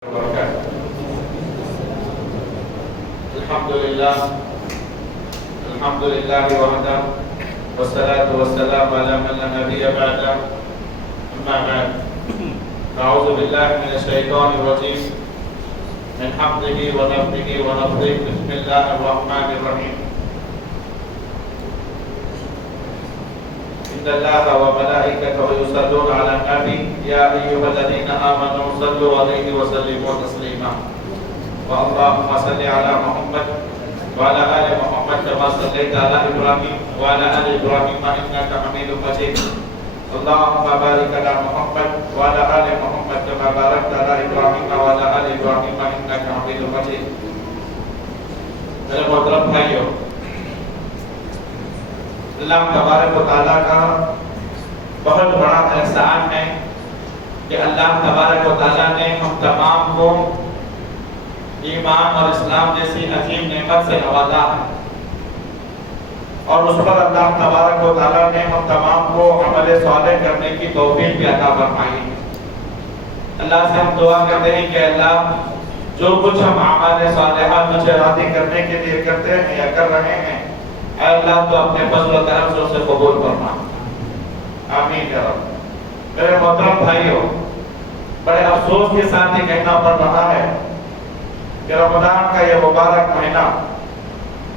الحمد لله وحده والصلاة والسلام على من لا نبي بعده أما بعد أعوذ بالله من الشيطان الرجيم من حمده ونفخه ونفثه بسم الله الرحمن الرحيم إن الله وملائكته يصلون على النبي يا أيها الذين آمنوا صلوا عليه وسلموا تسليما اللهم صل على محمد وعلى آل محمد كما صليت على إبراهيم وعلى آل إبراهيم إنك حميد مجيد اللهم بارك على محمد وعلى آل محمد كما باركت على إبراهيم وعلى آل إبراهيم إنك حميد مجيد. میرے محترم بھائیو، اللہ تبارک و تعالیٰ کا بہت بڑا احسان ہے کہ اللہ تبارک و تعالیٰ نے ہم تمام کو ایمان اور اسلام جیسی عظیم نعمت سے نوازا ہے، اور اس پر اللہ تبارک و تعالیٰ نے ہم تمام کو عمل صالح کرنے کی توفیق بھی عطا فرمائی ہے۔ اللہ سے ہم دعا کرتے ہیں کہ اللہ جو کچھ ہم اعمال صالحہ تجھے راضی کرنے کے لیے کرتے ہیں یا کر رہے ہیں، اے اللہ تو اپنے فضل و کرم سے اسے قبول فرما، آمین یا رب۔ میرے محترم بھائیو، بڑے افسوس کے ساتھ یہ کہنا پڑ رہا ہے کہ رمضان کا یہ مبارک مہینہ،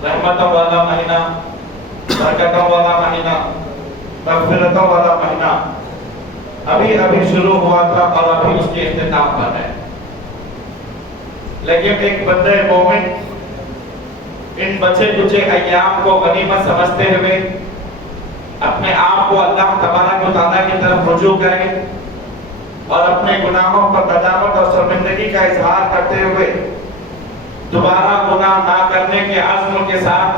رحمتوں والا مہینہ، برکتوں والا مہینہ، مغفرتوں والا مہینہ ابھی شروع ہوا تھا اور ابھی اس کے اختتام پر ہے، لیکن ایک بندے مومن ان بچے کچھ ایام کو غنیمت سمجھتے ہوئے اپنے آپ کو اللہ تبارک و تعالیٰ کی طرف رجوع کرے اور اپنے گناہوں پر ندامت اور شرمندگی کا اظہار کرتے ہوئے دوبارہ گناہ نہ کرنے کے عزم کے ساتھ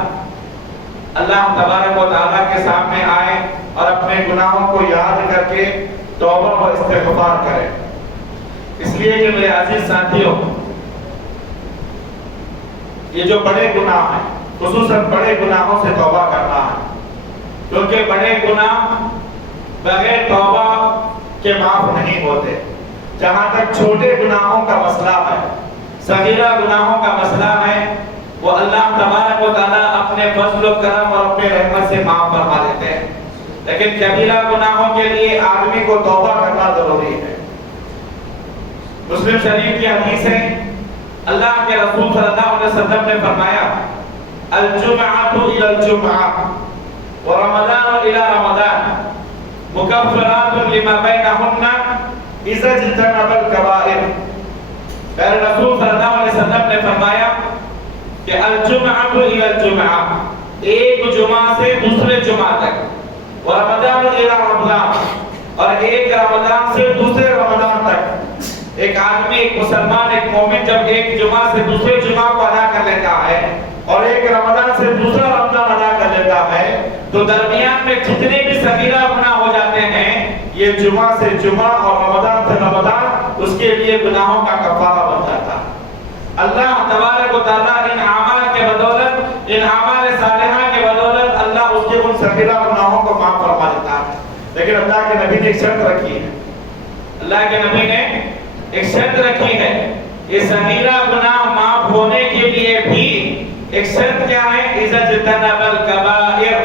اللہ تبارک و تعالیٰ کے سامنے آئے اور اپنے گناہوں کو یاد کر کے توبہ و استغفار کرے۔ اس لیے کہ میرے عزیز ساتھیوں، یہ جو بڑے گناہ ہیں، خصوصاً بڑے گناہوں سے توبہ کرنا ہے، کیونکہ بڑے گناہ بغیر توبہ کے معاف نہیں ہوتے۔ جہاں تک چھوٹے گناہوں کا مسئلہ ہے، صغیرہ گناہوں کا مسئلہ ہے، وہ اللہ تبارک و تعالیٰ اپنے فضل و کرم اور اپنے رحمت سے معاف فرما دیتے ہیں، لیکن کبیرہ گناہوں کے لیے آدمی کو توبہ کرنا ضروری ہے۔ مسلم شریف کی حدیث ہے، اللہ کے رسول صلی اللہ علیہ وسلم نے فرمایا، الجمعۃ الی الجمعہ ورمضان الی رمضان مکفرات لما بینہن اذا اجتنب الکبائر۔ میرے رسول صلی اللہ علیہ وسلم نے فرمایا کہ الجمعۃ الی الجمعہ، ایک جمعہ سے دوسرے جمعہ تک، ورمضان الی رمضان، اور ایک رمضان سے دوسرے رمضان تک۔ ایک آدمی، ایک مسلمان، ایک مومن جب ایک جمعہ سے دوسرے جمعہ کو ادا کر لیتا ہے اور ایک رمضان سے دوسرا رمضان ادا کر لیتا ہے، تو درمیان میں جتنے بھی صغیرہ گناہ ہو جاتے ہیں، یہ جمعہ سے جمعہ اور رمضان سے رمضان اس کے لیے گناہوں کا کفارہ بن جاتا ہے۔ اللہ تبارک و تعالیٰ ان اعمال کے بدولت، ان اعمال صالحہ کے بدولت اللہ اس کے ان صغیرہ گناہوں کو معاف فرما دیتا ہے۔ لیکن اللہ کے نبی نے ایک شرط رکھی ہے، اللہ کے نبی نے ایک شرط رکھی ہے، یہ صغیرہ گناہ معاف ہونے کے لیے بھی ایک شرط کیا ہے؟ اذا اجتنب الکبائر،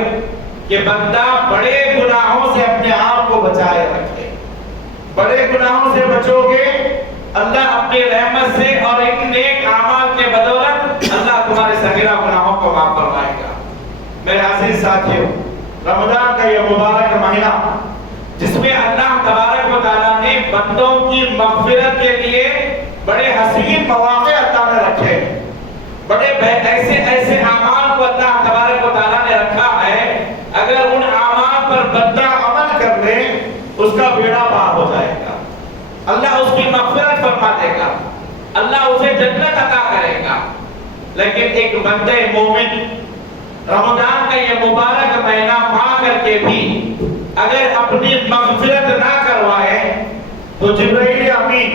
کہ بندہ بڑے گناہوں سے اپنے آپ کو بچائے رکھے۔ بڑے گناہوں سے بچو گے، اللہ اپنی رحمت سے اور ان نیک اعمال کے بدولت اللہ تمہارے صغیرہ گناہوں کو معاف فرمائے گا۔ میرے عزیز ساتھیوں، رمضان کا یہ مبارک مہینہ جس میں اللہ تبارک و تعالیٰ نے بندوں کی مغفرت کے لیے بڑے حسین مواقع اللہ نے رکھے، بڑے ایسے اعمال کو اللہ تبارک و تعالیٰ نے رکھا ہے، اگر ان اعمال پر بندہ عمل کر لے اس کا بیڑا پار ہو جائے گا، اللہ اس کی مغفرت فرما دے گا، اللہ اسے جنت عطا کرے گا۔ لیکن ایک بندے مومن رمضان کا یہ مبارک مہینہ پا کر کے بھی اگر اپنی مغفرت نہ کروائے تو جبرائیل امین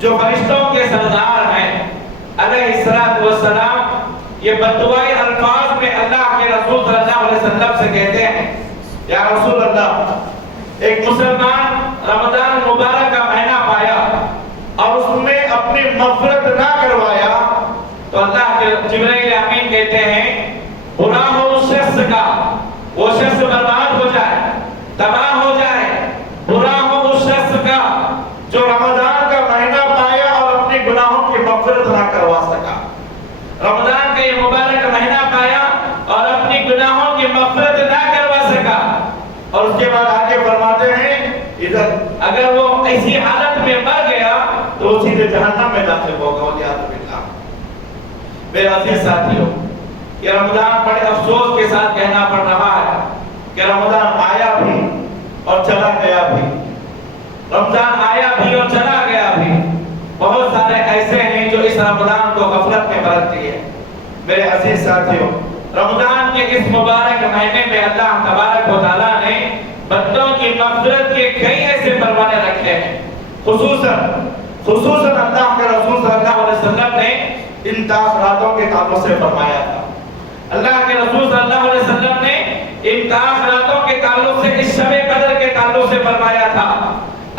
جو فرشتوں کے سردار ہیں علیہ السلام، یہ بددعائی الفاظ میں اللہ کے رسول صلی اللہ علیہ وسلم سے کہتے ہیں، یا رسول اللہ، ایک مسلمان رمضان مبارک کا مہینہ پایا اور اس میں اپنی مغفرت نہ کروایا تو اللہ کے جبرائیل امین کہتے ہیں برا ہو اس شخص کا، وہ شخص برباد ہو جائے، تباہ ہو جائے، برا ہو اس شخص کا جو رمضان کا مہینہ پایا اور اپنی گناہوں کی مغفرت نہ کروا سکا۔ رمضان کا یہ مبارک مہینہ پایا اور اپنی گناہوں کی مغفرت نہ کروا سکا، اور اس کے بعد آگے فرماتے ہیں ادھر اگر وہ ایسی حالت میں مر گیا تو وہ سیدھے جہنم میں داخل ہوگا، والعیاذ باللہ۔ میرے عزیز ساتھیوں، یہ رمضان بڑے افسوس کے ساتھ کہنا پڑ رہا ہے کہ رمضان آیا بھی اور چلا گیا بھی، رمضان آیا بھی اور چلا گیا بھی۔ بہت سارے ایسے ہیں جو اس رمضان کو غفلت میں برت دیے۔ میرے عزیز ساتھیوں، رمضان کے اس مبارک مہینے میں اللہ تبارک و تعالیٰ نے بندوں کی مغفرت کے کئی ایسے پروانے رکھے ہیں۔ خصوصاً اللہ کے رسول صلی اللہ علیہ وسلم نے ان تاخیراتوں کے تعلق سے فرمایا تھا۔ اللہ کے رسول صلی اللہ علیہ وسلم نے ان تاخیراتوں کے تعلق سے، اس شب قدر کے تعلق سے فرمایا تھا۔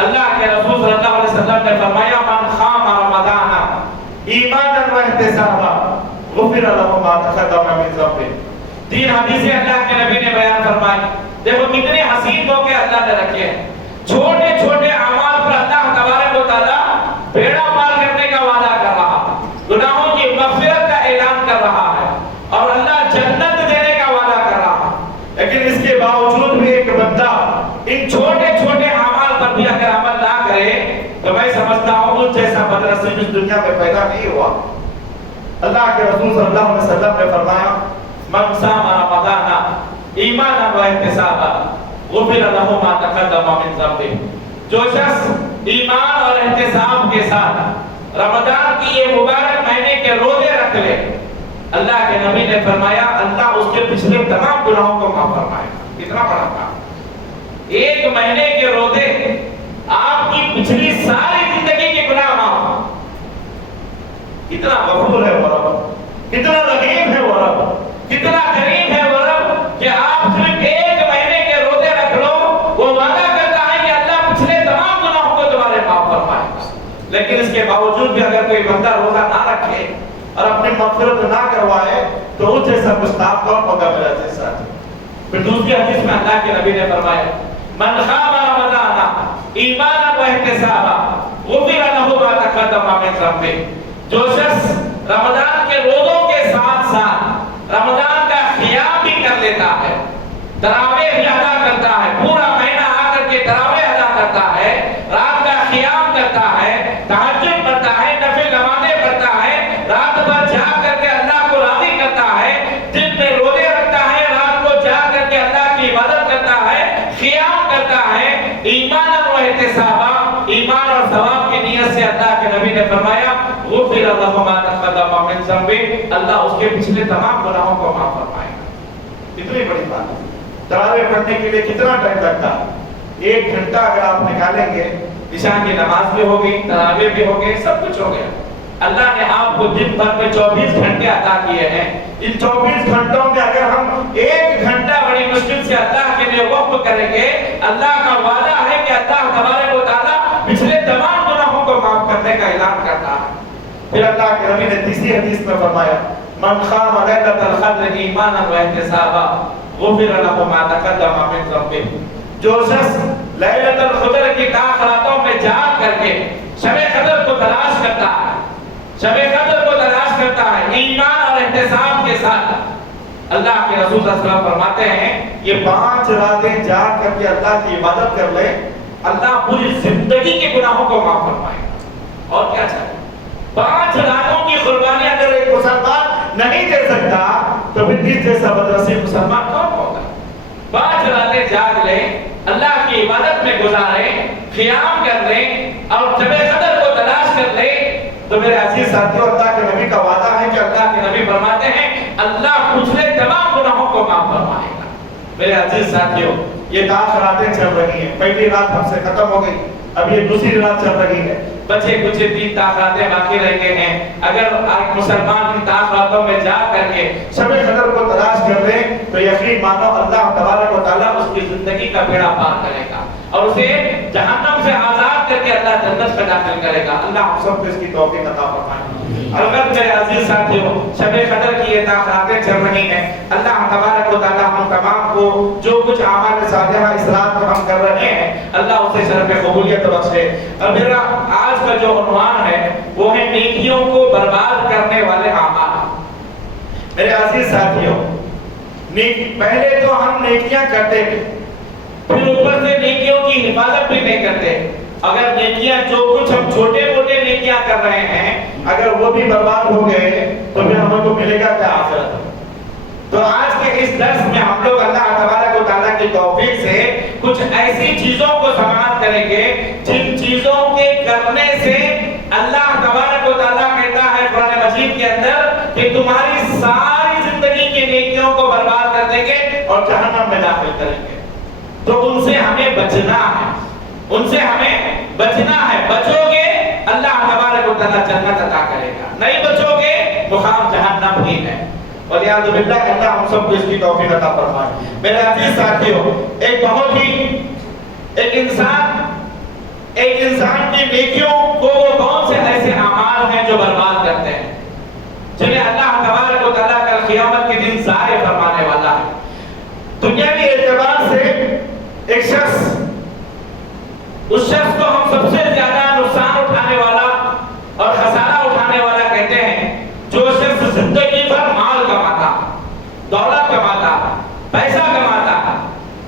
اللہ کے رسول صلی اللہ علیہ وسلم نے فرمایا من خام رمضان ایمانا و احتسابا غفر له ما تقدم من ذنبه۔ تین حدیثیں اللہ کے نبی نے بیان فرمائی۔ دیکھو کتنے حسین موقع اللہ نے رکھے ہیں۔ چھوٹے چھوٹے اعمال پر اللہ تبارک و تعالیٰ بیڑا پار کرنے کا وعدہ کر رہا، گناہوں کی مغفرت کا اعلان کر رہا ہے، اور اللہ جنت دینے کا وعدہ کر رہا۔ لیکن اس کے باوجود بھی ایک بندہ ان چھوٹے چھوٹے اعمال پر بھی اگر عمل نہ کرے تو میں سمجھتا ہوں اس جیسا بدنصیب اس دنیا میں پیدا نہیں ہوا۔ اللہ کے رسول صلی اللہ علیہ وسلم نے فرمایا من صام رمضان ایمانا و احتسابا غفر له ما تقدم من ذنبه۔ جو شخص ایمان اور احتساب کے ساتھ رمضان کی یہ مبارک مہینے کے روزے رکھ لے، اللہ کے نبی نے فرمایا اللہ اس کے پچھلے تمام گناہوں کو معاف فرمائے گا۔ کتنا بڑا کام! ایک مہینے کے روزے آپ کی پچھلی ساری زندگی کے گناہ معاف۔ کتنا غفور ہے وہ رب، کتنا رحیم ہے وہ رب، کتنا کریم ہے وہ رب کہ آپ صرف ایک مہینے کے روزے رکھ لو، وہ وعدہ کرتا ہے کہ اللہ پچھلے تمام گناہوں کو تمہارے معاف فرمائے گا۔ لیکن اس کے باوجود بھی اگر کوئی بندہ روزہ نہ رکھے اور اپنی مغفرت نہ کروائے تو اس جیسا گستاخ کون ہوگا میرا جیسا؟ پھر دوسری حدیث میں اللہ کے نبی نے فرمایا من خام رمضان ایمانا و احتسابا غفر له ما تقدم من ذنبه۔ جو شخص رمضان کے روزوں کے ساتھ ساتھ رمضان کا قیام بھی کر لیتا ہے، تراویح بھی ادا کرتا ہے، پورا مہینہ آ کر کے تراویح ادا کرتا ہے، رات کا قیام کرتا ہے، تہجد پڑھتا ہے، نفل نمازیں پڑھتا ہے، رات بھر جاگ کر کے اللہ کو راضی کرتا ہے، دن میں روزے رکھتا ہے، رات کو جاگ کر کے اللہ کی عبادت کرتا ہے، قیام کرتا ہے، ایمان و احتسابا، ایمان اور ثواب کی نیت سے اللہ کے نبی نے فرمایا غفر له ما تقدم من ذنبه، اللہ اس کے پچھلے تمام گناہوں کو معاف فرمائے گا۔ کتنی بڑی بات ہے! تراویح پڑھنے کے لیے کتنا ٹائم لگتا ہے؟ 1 گھنٹہ اگر آپ نکالیں گے، عشاء کی نماز بھی ہوگی، تراویح بھی ہوگی، سب کچھ ہو گیا۔ اللہ نے آپ کو دن بھر میں 24 گھنٹے عطا کیے ہیں۔ ان 24 گھنٹوں میں اگر ہم 1 گھنٹہ بڑی مشکل سے اللہ کے لیے وقف کریں گے، اللہ کا وعدہ ہے کہ اللہ تبارک و تعالیٰ پچھلے تمام گناہوں کو معاف کرنے کا اعلان کرتا ہے۔ پھر اللہ کے نبی نے تیسری حدیث میں فرمایا من خام لیلۃ القدر ایمانا و احتسابا غفر له ما تقدم من ذنبه۔ جو شخص لیلۃ القدر کی راتوں میں جاگ کر کے شب قدر کو تلاش کرتا ہے، شب قدر کو تلاش کرتا ہے ایمان اور احتساب کے ساتھ، اللہ کے رسول صلی اللہ علیہ وسلم فرماتے ہیں یہ 5 راتیں جاگ کر کے اللہ کی عبادت کر لے، اللہ پوری زندگی کے گناہوں کو معاف فرمائے گا۔ اور کیا چاہیے؟ 5 راتوں کی قربانی اگر ایک مسلمان نہیں دے سکتا تو پھر اس جیسا بدنصیب مسلمان کون ہوگا؟ 5 راتیں جاگ لیں، اللہ کی عبادت میں گزاریں، قیام کر لیں اور شب قدر کو تلاش کر لیں، تو میرے عزیز ساتھیوں اللہ کے نبی کا وعدہ ہے کہ اللہ کے نبی فرماتے ہیں اللہ پچھلے تمام گناہوں کو معاف فرمائے گا۔ میرے عزیز ساتھیوں یہ 10 راتیں چل رہی ہیں، پہلی رات ہم سے ختم ہو گئی، اب یہ دوسری رات چل رہی ہے، بچے کچھ 3 راتیں باقی رہ گئے ہیں۔ اگر ایک مسلمان ان 10 راتوں میں جا کر کے شب قدر کو تلاش کر لے تو یقین مانو اللہ تبارک و تعالیٰ اس کی زندگی کا بیڑا پار کرے گا۔ اور اسے جہنم سے آزاد کر کے اللہ جنت میں داخل کرے گا۔ اللہ ہم سب کو اس کی توفیق عطا فرمائے۔ البتہ میرے عزیز ساتھیوں، شب قدر کی یہ تاخیراتیں چل رہی ہیں، اللہ تبارک و تعالی ہم تمام کو جو کچھ اعمال صالحہ اس رات میں ہم کر رہے ہیں اللہ اسے شرف قبولیت بخشے۔ اور میرا آج کا جو عنوان ہے وہ ہے نیکیوں کو برباد کرنے والے اعمال۔ میرے عزیز ساتھیوں، پہلے تو ہم نیکیاں کرتے تھے، پھر اوپر سے نیکیوں کی حفاظت بھی نہیں کرتے۔ اگر نیکیاں جو کچھ ہم چھوٹے موٹے نیکیاں کر رہے ہیں اگر وہ بھی برباد ہو گئے تو پھر ہمیں کو ملے گا کیا آخرت؟ تو آج کے اس درس میں ہم لوگ اللہ تبارک و تعالیٰ کی توفیق سے کچھ ایسی چیزوں کو سماعت کریں گے جن چیزوں کے کرنے سے اللہ تبارک و تعالیٰ کہتا ہے قرآن مجید کے اندر کہ تمہاری ساری زندگی کی نیکیوں کو برباد کر دیں گے اور جہنم میں داخل کریں گے۔ تو ان سے ہمیں بچنا ہے، ان سے ہمیں بچنا ہے۔ بچو گے اللہ تبارک و تعالیٰ جنت عطا کرے گا، نہیں بچو گے تو خام جہنم ہی ہے۔ ولیعوذ باللہ، اللہ ہم سب کو اس کی توفیق عطا فرمائے۔ میرے عزیز ساتھیوں، ایک انسان کی نیکیوں کو وہ کون سے ایسے اعمال ہیں جو برباد کرتے ہیں جنہیں اللہ تبارک و تعالیٰ کل قیامت کے دن ضائع فرمانے والا ہے۔ دنیاوی اعتبار سے ایک شخص، اس شخص کو ہم سب سے زیادہ نقصان اٹھانے والا اور خسارہ اٹھانے والا کہتے ہیں جو شخص زندگی بھر مال کماتا، دولت کماتا، پیسہ کماتا،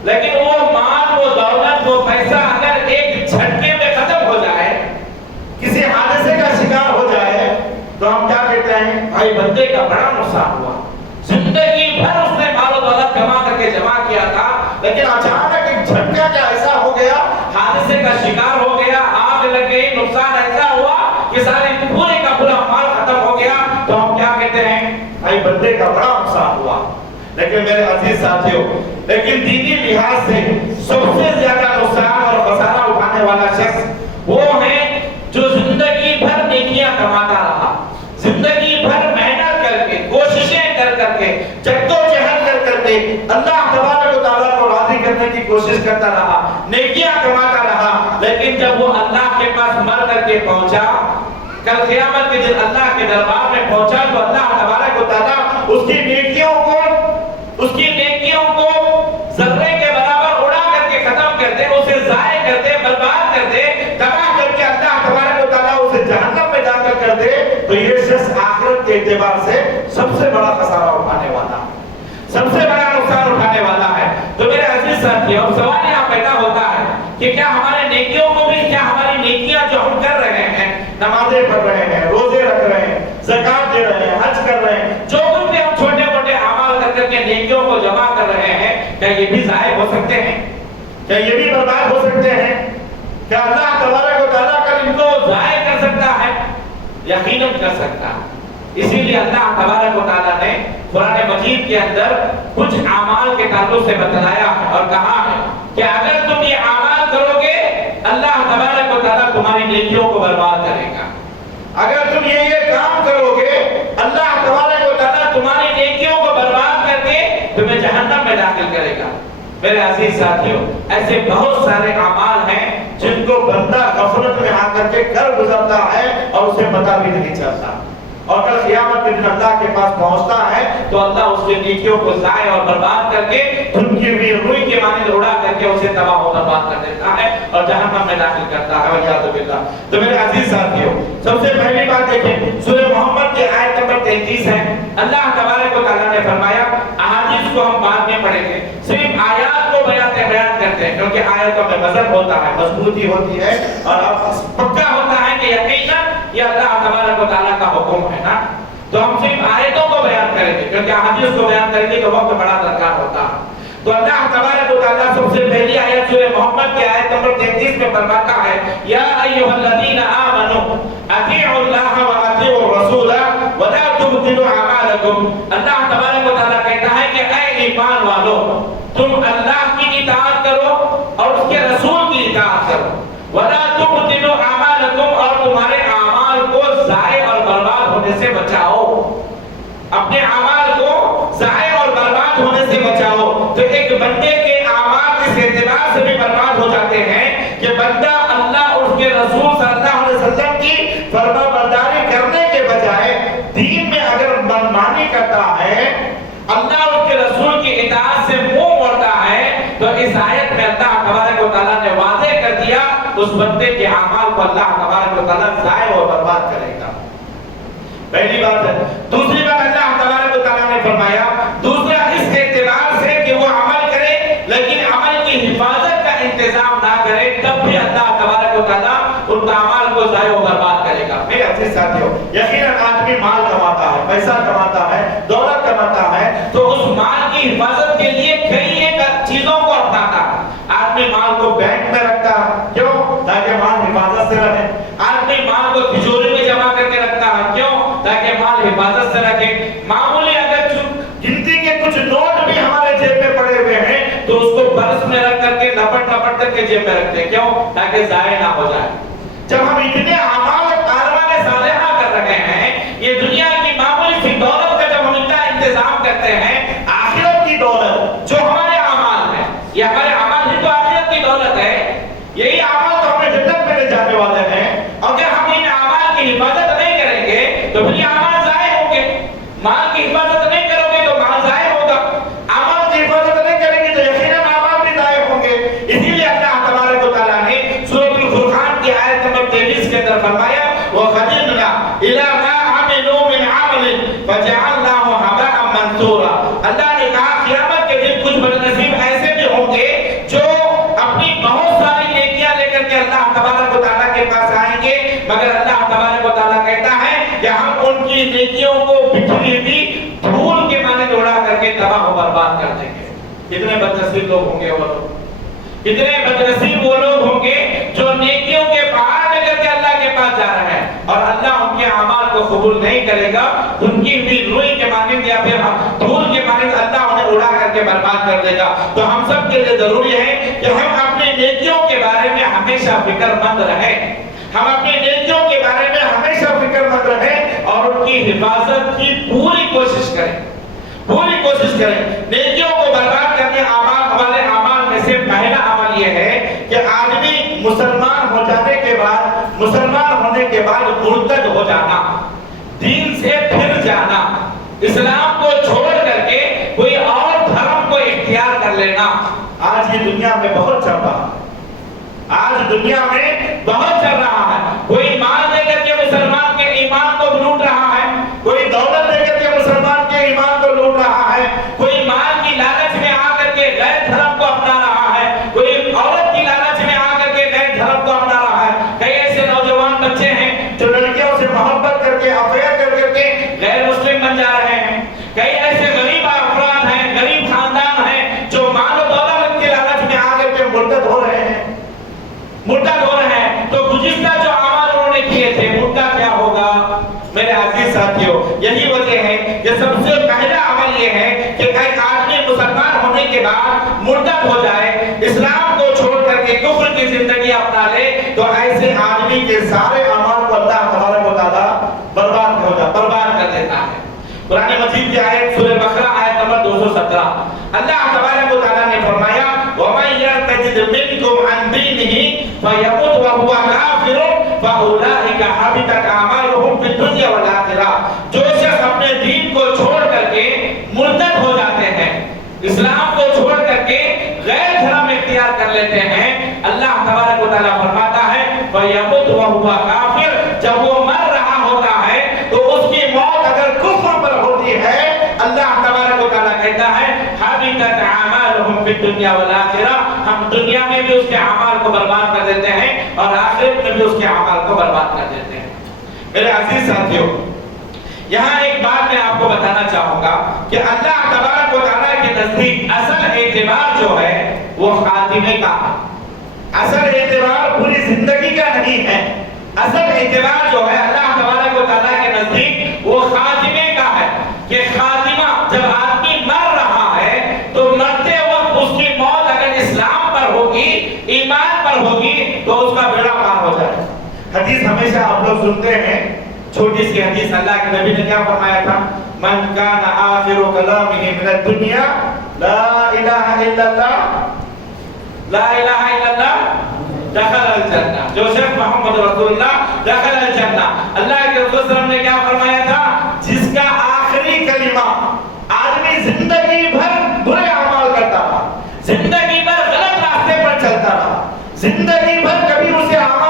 لیکن وہ مال، وہ دولت، وہ پیسہ اگر ایک جھٹکے میں ختم ہو جائے، کسی حادثے کا شکار ہو جائے تو ہم کیا کہتے ہیں؟ بھائی بندے کا بڑا نقصان ہوا، زندگی بھر اس نے مال و دولت کما کر کے جمع کیا تھا لیکن اچانک ایک جھٹکا کیا ایسا ہو گیا، حادثے کا شکار ہو گیا، آگ لگ گئی، نقصان ایسا ہوا کہ سارے پورے کا پورا مال ختم ہو گیا، تو ہم کیا کہتے ہیں؟ بھائی بندے کا بڑا نقصان ہوا۔ لیکن میرے عزیز ساتھیوں، لیکن دینی لحاظ سے سب سے زیادہ نقصان اور خسارہ اٹھانے والا شخص وہ ہے جو زندگی بھر نیکیاں کماتا رہا، زندگی بھر محنت کر کے، کوششیں کر کر کے، جدوجہد کر کر کے اللہ تبارک و تعالیٰ کو راضی کرنے کی کوشش کرتا رہا، نیکیاں کماتا رہا، لیکن جب وہ اللہ کے پاس مر کر کے پہنچا، کل قیامت کے دن اللہ کے دربار میں پہنچا تو اللہ تبارک و تعالیٰ اس کی نیکیوں کو ذرے کے برابر اڑا کر کے ختم کر دے، اسے ضائع کر دے، برباد کر دے، تباہ کر کے اللہ تبارک و تعالیٰ اسے جہنم میں داخل کر دے، تو یہ شخص آخرت کے اعتبار سے سب سے بڑا خسارہ اٹھانے والا، سب سے بڑا نقصان اٹھانے والا ہے۔ تو میرے عزیز ساتھیوں، اب سوال یہاں پیدا ہوتا ہے کہ کیا ہمارے نیکیوں کو بھی، کیا ہماری نیکیاں جو ہم کر رہے ہیں، نمازیں پڑھ رہے ہیں، روزے رکھ رہے ہیں، زکات دے رہے ہیں، حج کر رہے ہیں، جو کچھ بھی ہم چھوٹے موٹے اعمال کر کے نیکیوں کو جمع کر رہے ہیں، کیا یہ بھی ضائع ہو سکتے ہیں؟ کیا یہ بھی برباد ہو سکتے ہیں؟ کیا اللہ تبارک و تعالیٰ کل ان کو ضائع کر سکتا ہے؟ یقیناً کر سکتا ہے۔ اسی لیے اللہ تبارک و تعالیٰ نے قرآن مجید کے اندر کچھ اعمال کے تعلق سے بتلایا ہے اور کہا ہے کہ اگر تم یہ اعمال کرو گے اللہ تبارک و تعالیٰ تمہاری نیکیوں کو برباد کرے گا، اگر تم یہ کام کرو گے اللہ تبارک و تعالیٰ تمہاری نیکیوں کو برباد کر کے تمہیں جہنم میں داخل کرے گا۔ میرے عزیز ساتھیوں، ایسے بہت سارے اعمال ہیں جن کو بندہ غفلت میں آ کر کے کر گزرتا ہے اور اسے پتہ بھی نہیں چلتا، اور کل قیامت کے دن اللہ کے پاس پہنچتا ہے تو اللہ اس کے نیکیوں کو ضائع اور برباد کر کے دھنکی ہوئی روئی کے مانند اڑا کر کے اسے تباہ و برباد کر دیتا ہے اور جہنم میں داخل کرتا ہے، والعیاذ باللہ۔ تو میرے عزیز ساتھیوں، سب سے پہلی بات دیکھیں سورہ محمد کی آیت نمبر 33 ہے۔ اللہ تبارک و تعالیٰ نے فرمایا، احادیث کو ہم بعد میں پڑھیں گے، صرف آیات کو بیان کرتے ہیں کیونکہ آیتوں میں وزن ہوتا ہے، مضبوطی ہوتی ہے اور اب پکا ہوتا ہے کہ یقیناً یہ اللہ تبارک و تعالیٰ کا حکم ہے نا، تو ہم صرف آیتوں کو بیان کریں گے کیونکہ احادیث کو بیان کریں گے تو وقت بڑا درکار ہوتا ہے۔ تو اللہ تبارک و تعالیٰ سب سے پہلی آیت سورہ محمد کی آیت نمبر 33 میں فرماتا ہے، یا ایھا الذین آمنوا اطیعوا اللہ واطیعوا الرسول ولا تبطلوا اعمالکم۔ اللہ تبارک و تعالیٰ کہتا ہے کہ اے ایمان والو، تم اللہ کی اطاعت کرو اور اس کے رسول کی اطاعت کرو، ولا تبطلوا اعمالکم، اور تمہارے اعمال کو ضائع اور برباد ہونے سے بچاؤ، اپنے اعمال کو ضائع اور برباد ہونے سے بچاؤ۔ تو ایک بندے کے اعمال اس اعتبار سے بھی برباد ہو جاتے ہیں کہ بندہ اللہ اور اس کے رسول صلی اللہ علیہ وسلم کی فرما برداری کرنے کے بجائے دین میں اگر منمانی کرتا ہے، اللہ اور اس کے رسول کی اطاعت سے منہ موڑتا ہے، تو اس آیت میں اللہ تبارک و تعالیٰ نے واضح کر دیا اس بندے کے اعمال کو اللہ تبارک و تعالیٰ ضائع اور برباد کرے گا۔ پہلی بات ہے۔ دوسری بات اللہ تبارک و تعالیٰ نے فرمایا، دوسرا اس اعتبار سے کہ وہ عمل کرے لیکن عمل کی حفاظت کا انتظام نہ کرے، تب بھی اللہ تبارک و تعالیٰ ان کا عمل کو ضائع و برباد کرے گا۔ میرے عزیز ساتھیوں، یقیناً آدمی مال کماتا ہے، پیسہ کماتا ہے، دولت کماتا ہے، تو اس مال کی حفاظت کے لیے کئی ایک چیزوں کو اپناتا ہے۔ آدمی مال کو بینک میں رکھتا ہے، کیوں؟ تاکہ مال حفاظت سے رہے۔ آدمی مال کو تجوری میں جمع کر کے رکھتا ہے، کیوں؟ تاکہ مال حفاظت سے رکھے۔ معمولی اگر گنتی کے کچھ نوٹ بھی ہمارے جیب میں پڑے ہوئے ہیں تو اس کو برس میں رکھ کر کے لپٹ لپٹ کر کے جیب میں رکھتے ہیں، کیوں؟ تاکہ ضائع نہ ہو جائے۔ جب ہم اتنے اعمال صالحہ کر رہے ہیں، یہ دنیا کی معمولی سی دولت کا جب ہم اتنا انتظام کرتے ہیں، آخرت کی دولت جو ہمارے اعمال ہے، یہ ہمارے اعمال ہی تو آخرت کی دولت ہے، یہی اعمال تو ہمیں جنت میں لے جانے والے ہیں۔ اگر ہم ان اعمال کی حفاظت نہیں کریں گے تو پھر یہ اعمال ضائع ہوں گے۔ مال کی حفاظت نہیں کرو گے تو مال ضائع ہوگا، اعمال کی حفاظت نہیں کریں گے تو یقیناً اعمال بھی ضائع ہوں گے۔ اسی لیے اللہ تبارک و تعالیٰ نے سورۃ الفرقان کی آیت نمبر 23 کے اندر فرمایا، وَقَدِمْنَا إِلَىٰ مَا عَمِلُوا مِنْ عَمَلٍ فَجَعَلْنَاهُ هَبَاءً مَنثُورًا۔ اللہ نے کہا قیامت کے دن کچھ بد نصیب ایسے بھی ہوں گے جو اپنی بہت ساری نیکیاں لے کر کے اللہ تبارک و تعالیٰ کے پاس آئیں گے، مگر اللہ تبارک و تعالیٰ کہتا ہے کہ ہم ان کی نیکیوں کو بکھری ہوئی دھول کے مانند اڑا کر کے تباہ و برباد کر دیں گے۔ کتنے بد نصیب لوگ ہوں گے وہ لوگ، کتنے بد نصیب وہ لوگ ہوں گے جو نیکیوں کے پہاڑ لے کر کے اللہ کے پاس جا رہے ہیں اور اللہ ان کے اعمال کو قبول نہیں کرے گا، ان کی بھی روئی کے مانند یا پھر دھول کے مانند اللہ انہیں اڑا کر کے برباد کر دے گا۔ تو ہم سب کے لیے ضروری ہے کہ ہم اپنی نیکیوں کے بارے میں ہمیشہ فکر مند رہیں، ہم اپنی نیکیوں کے بارے میں ہمیشہ فکر مند رہیں اور ان کی حفاظت کی پوری کوشش کریں، پوری کوشش کریں۔ نیکیوں کو برباد کرنے والے اعمال میں سے پہلا عمل یہ ہے کہ آدمی مسلمان ہو جانے کے بعد، مسلمان ہونے کے بعد مرتد ہو جانا، دین سے پھر جانا، اسلام کو چھوڑ کر کے کوئی اور دھرم کو اختیار کر لینا۔ آج یہ دنیا میں بہت چل رہا ہے، آج دنیا میں بہت چل رہا ہے۔ کوئی مال دے کر کے مسلمان کے ایمان کو لوٹ رہا ہے، کوئی دولت دے کر کے مسلمان کے ایمان کو لوٹ رہا ہے، کوئی مال کی لالچ میں آ کر کے غیر دھرم کو اپنا رہا ہے، کوئی عورت کی لالچ میں آ کر کے غیر دھرم کو اپنا رہا ہے۔ کئی ایسے نوجوان بچے ہیں جو لڑکیوں سے محبت کر کے افیئر کر کے غیر مسلم بن جا رہے ہیں۔ کئی ایسے غریب افراد ہیں، غریب خاندان ہیں جو مال و دولت کی لالچ میں آ کر کے مرتد ہو رہے ہیں، مرتد ہو رہے ہیں۔ تو گزشتہ جو اعمال انہوں نے کیے تھے ان کا کیا ہوگا؟ میرے عزیز ساتھیوں، یہی وجہ ہے کہ سب سے پہلا عمل یہ ہے کہ ایک آدمی مسلمان ہونے کے بعد مرتد ہو جائے، اسلام کو چھوڑ کر کے کفر کی زندگی اپنا لے، تو ایسے آدمی کے سارے اعمال کو اللہ تبارک و تعالیٰ برباد کر دیتا ہے۔ قرآن مجید کی آیت سورہ بقرہ آیت نمبر 217، اللہ تبارک و تعالیٰ نے فرمایا، وَمَن يَرْتَدِدْ مِنْكُمْ عَنْ دِينِهِ فَيَمُتْ وَهُوَ كَافِرٌ فَأُولَٰئِكَ حَبِطَتْ أَعْمَالُهُمْ فِي الدُّنْيَا وَالْآخِرَةِ۔ جو شخص اپنے دین کو چھوڑ کر کے مرتد ہو جاتے ہیں، اسلام کو چھوڑ کر کے غیر دھرم اختیار کر لیتے ہیں، اللہ تبارک و تعالیٰ فرماتا ہے فَيَمُتْ وَهُوَ كَافِرٌ، جب وہ مر رہا ہوتا ہے تو اس کی موت اگر کفر پر ہوتی ہے، اللہ تبارک و تعالیٰ کہتا ہے حَبِطَتْ أَعْمَالُهُمْ فِي الدُّنْيَا وَالْآخِرَةِ، ہم دنیا میں بھی اس کے اعمال کو برباد کر دیتے ہیں اور آخرت میں بھی اس کے اعمال کو برباد کر دیتے ہیں۔ میرے عزیز ساتھیوں، یہاں ایک بات میں آپ کو بتانا چاہوں گا کہ اللہ تبارک و تعالیٰ کے نزدیک اصل اعتبار جو ہے وہ خاتمے کا ہے۔ اصل اعتبار پوری زندگی کا نہیں ہے، اصل اعتبار جو ہے اللہ تبارک و تعالیٰ کے نزدیک وہ خاتمے کا ہے، کہ خاتمہ جب آدمی مر رہا ہے تو مرتے وقت اس کی موت اگر اسلام پر ہوگی، ایمان پر ہوگی، تو اس کا بیڑا پار ہو جائے۔ حدیث ہمیشہ آپ لوگ سنتے ہیں، چھوٹی سی حدیث، اللہ کے نبی نے کیا فرمایا تھا؟ من کان آخر کلامہ من الدنیا لا الہ الا اللہ لا الہ الا اللہ دخل الجنہ، جو شخص محمد رسول اللہ دخل الجنہ۔ اللہ کے رسول صلی اللہ علیہ وسلم نے کیا فرمایا تھا؟ جس کا آخری کلمہ آدمی زندگی بھر برے اعمال کرتا رہا، زندگی بھر غلط راستے پر چلتا رہا، زندگی بھر کبھی اسے اعمال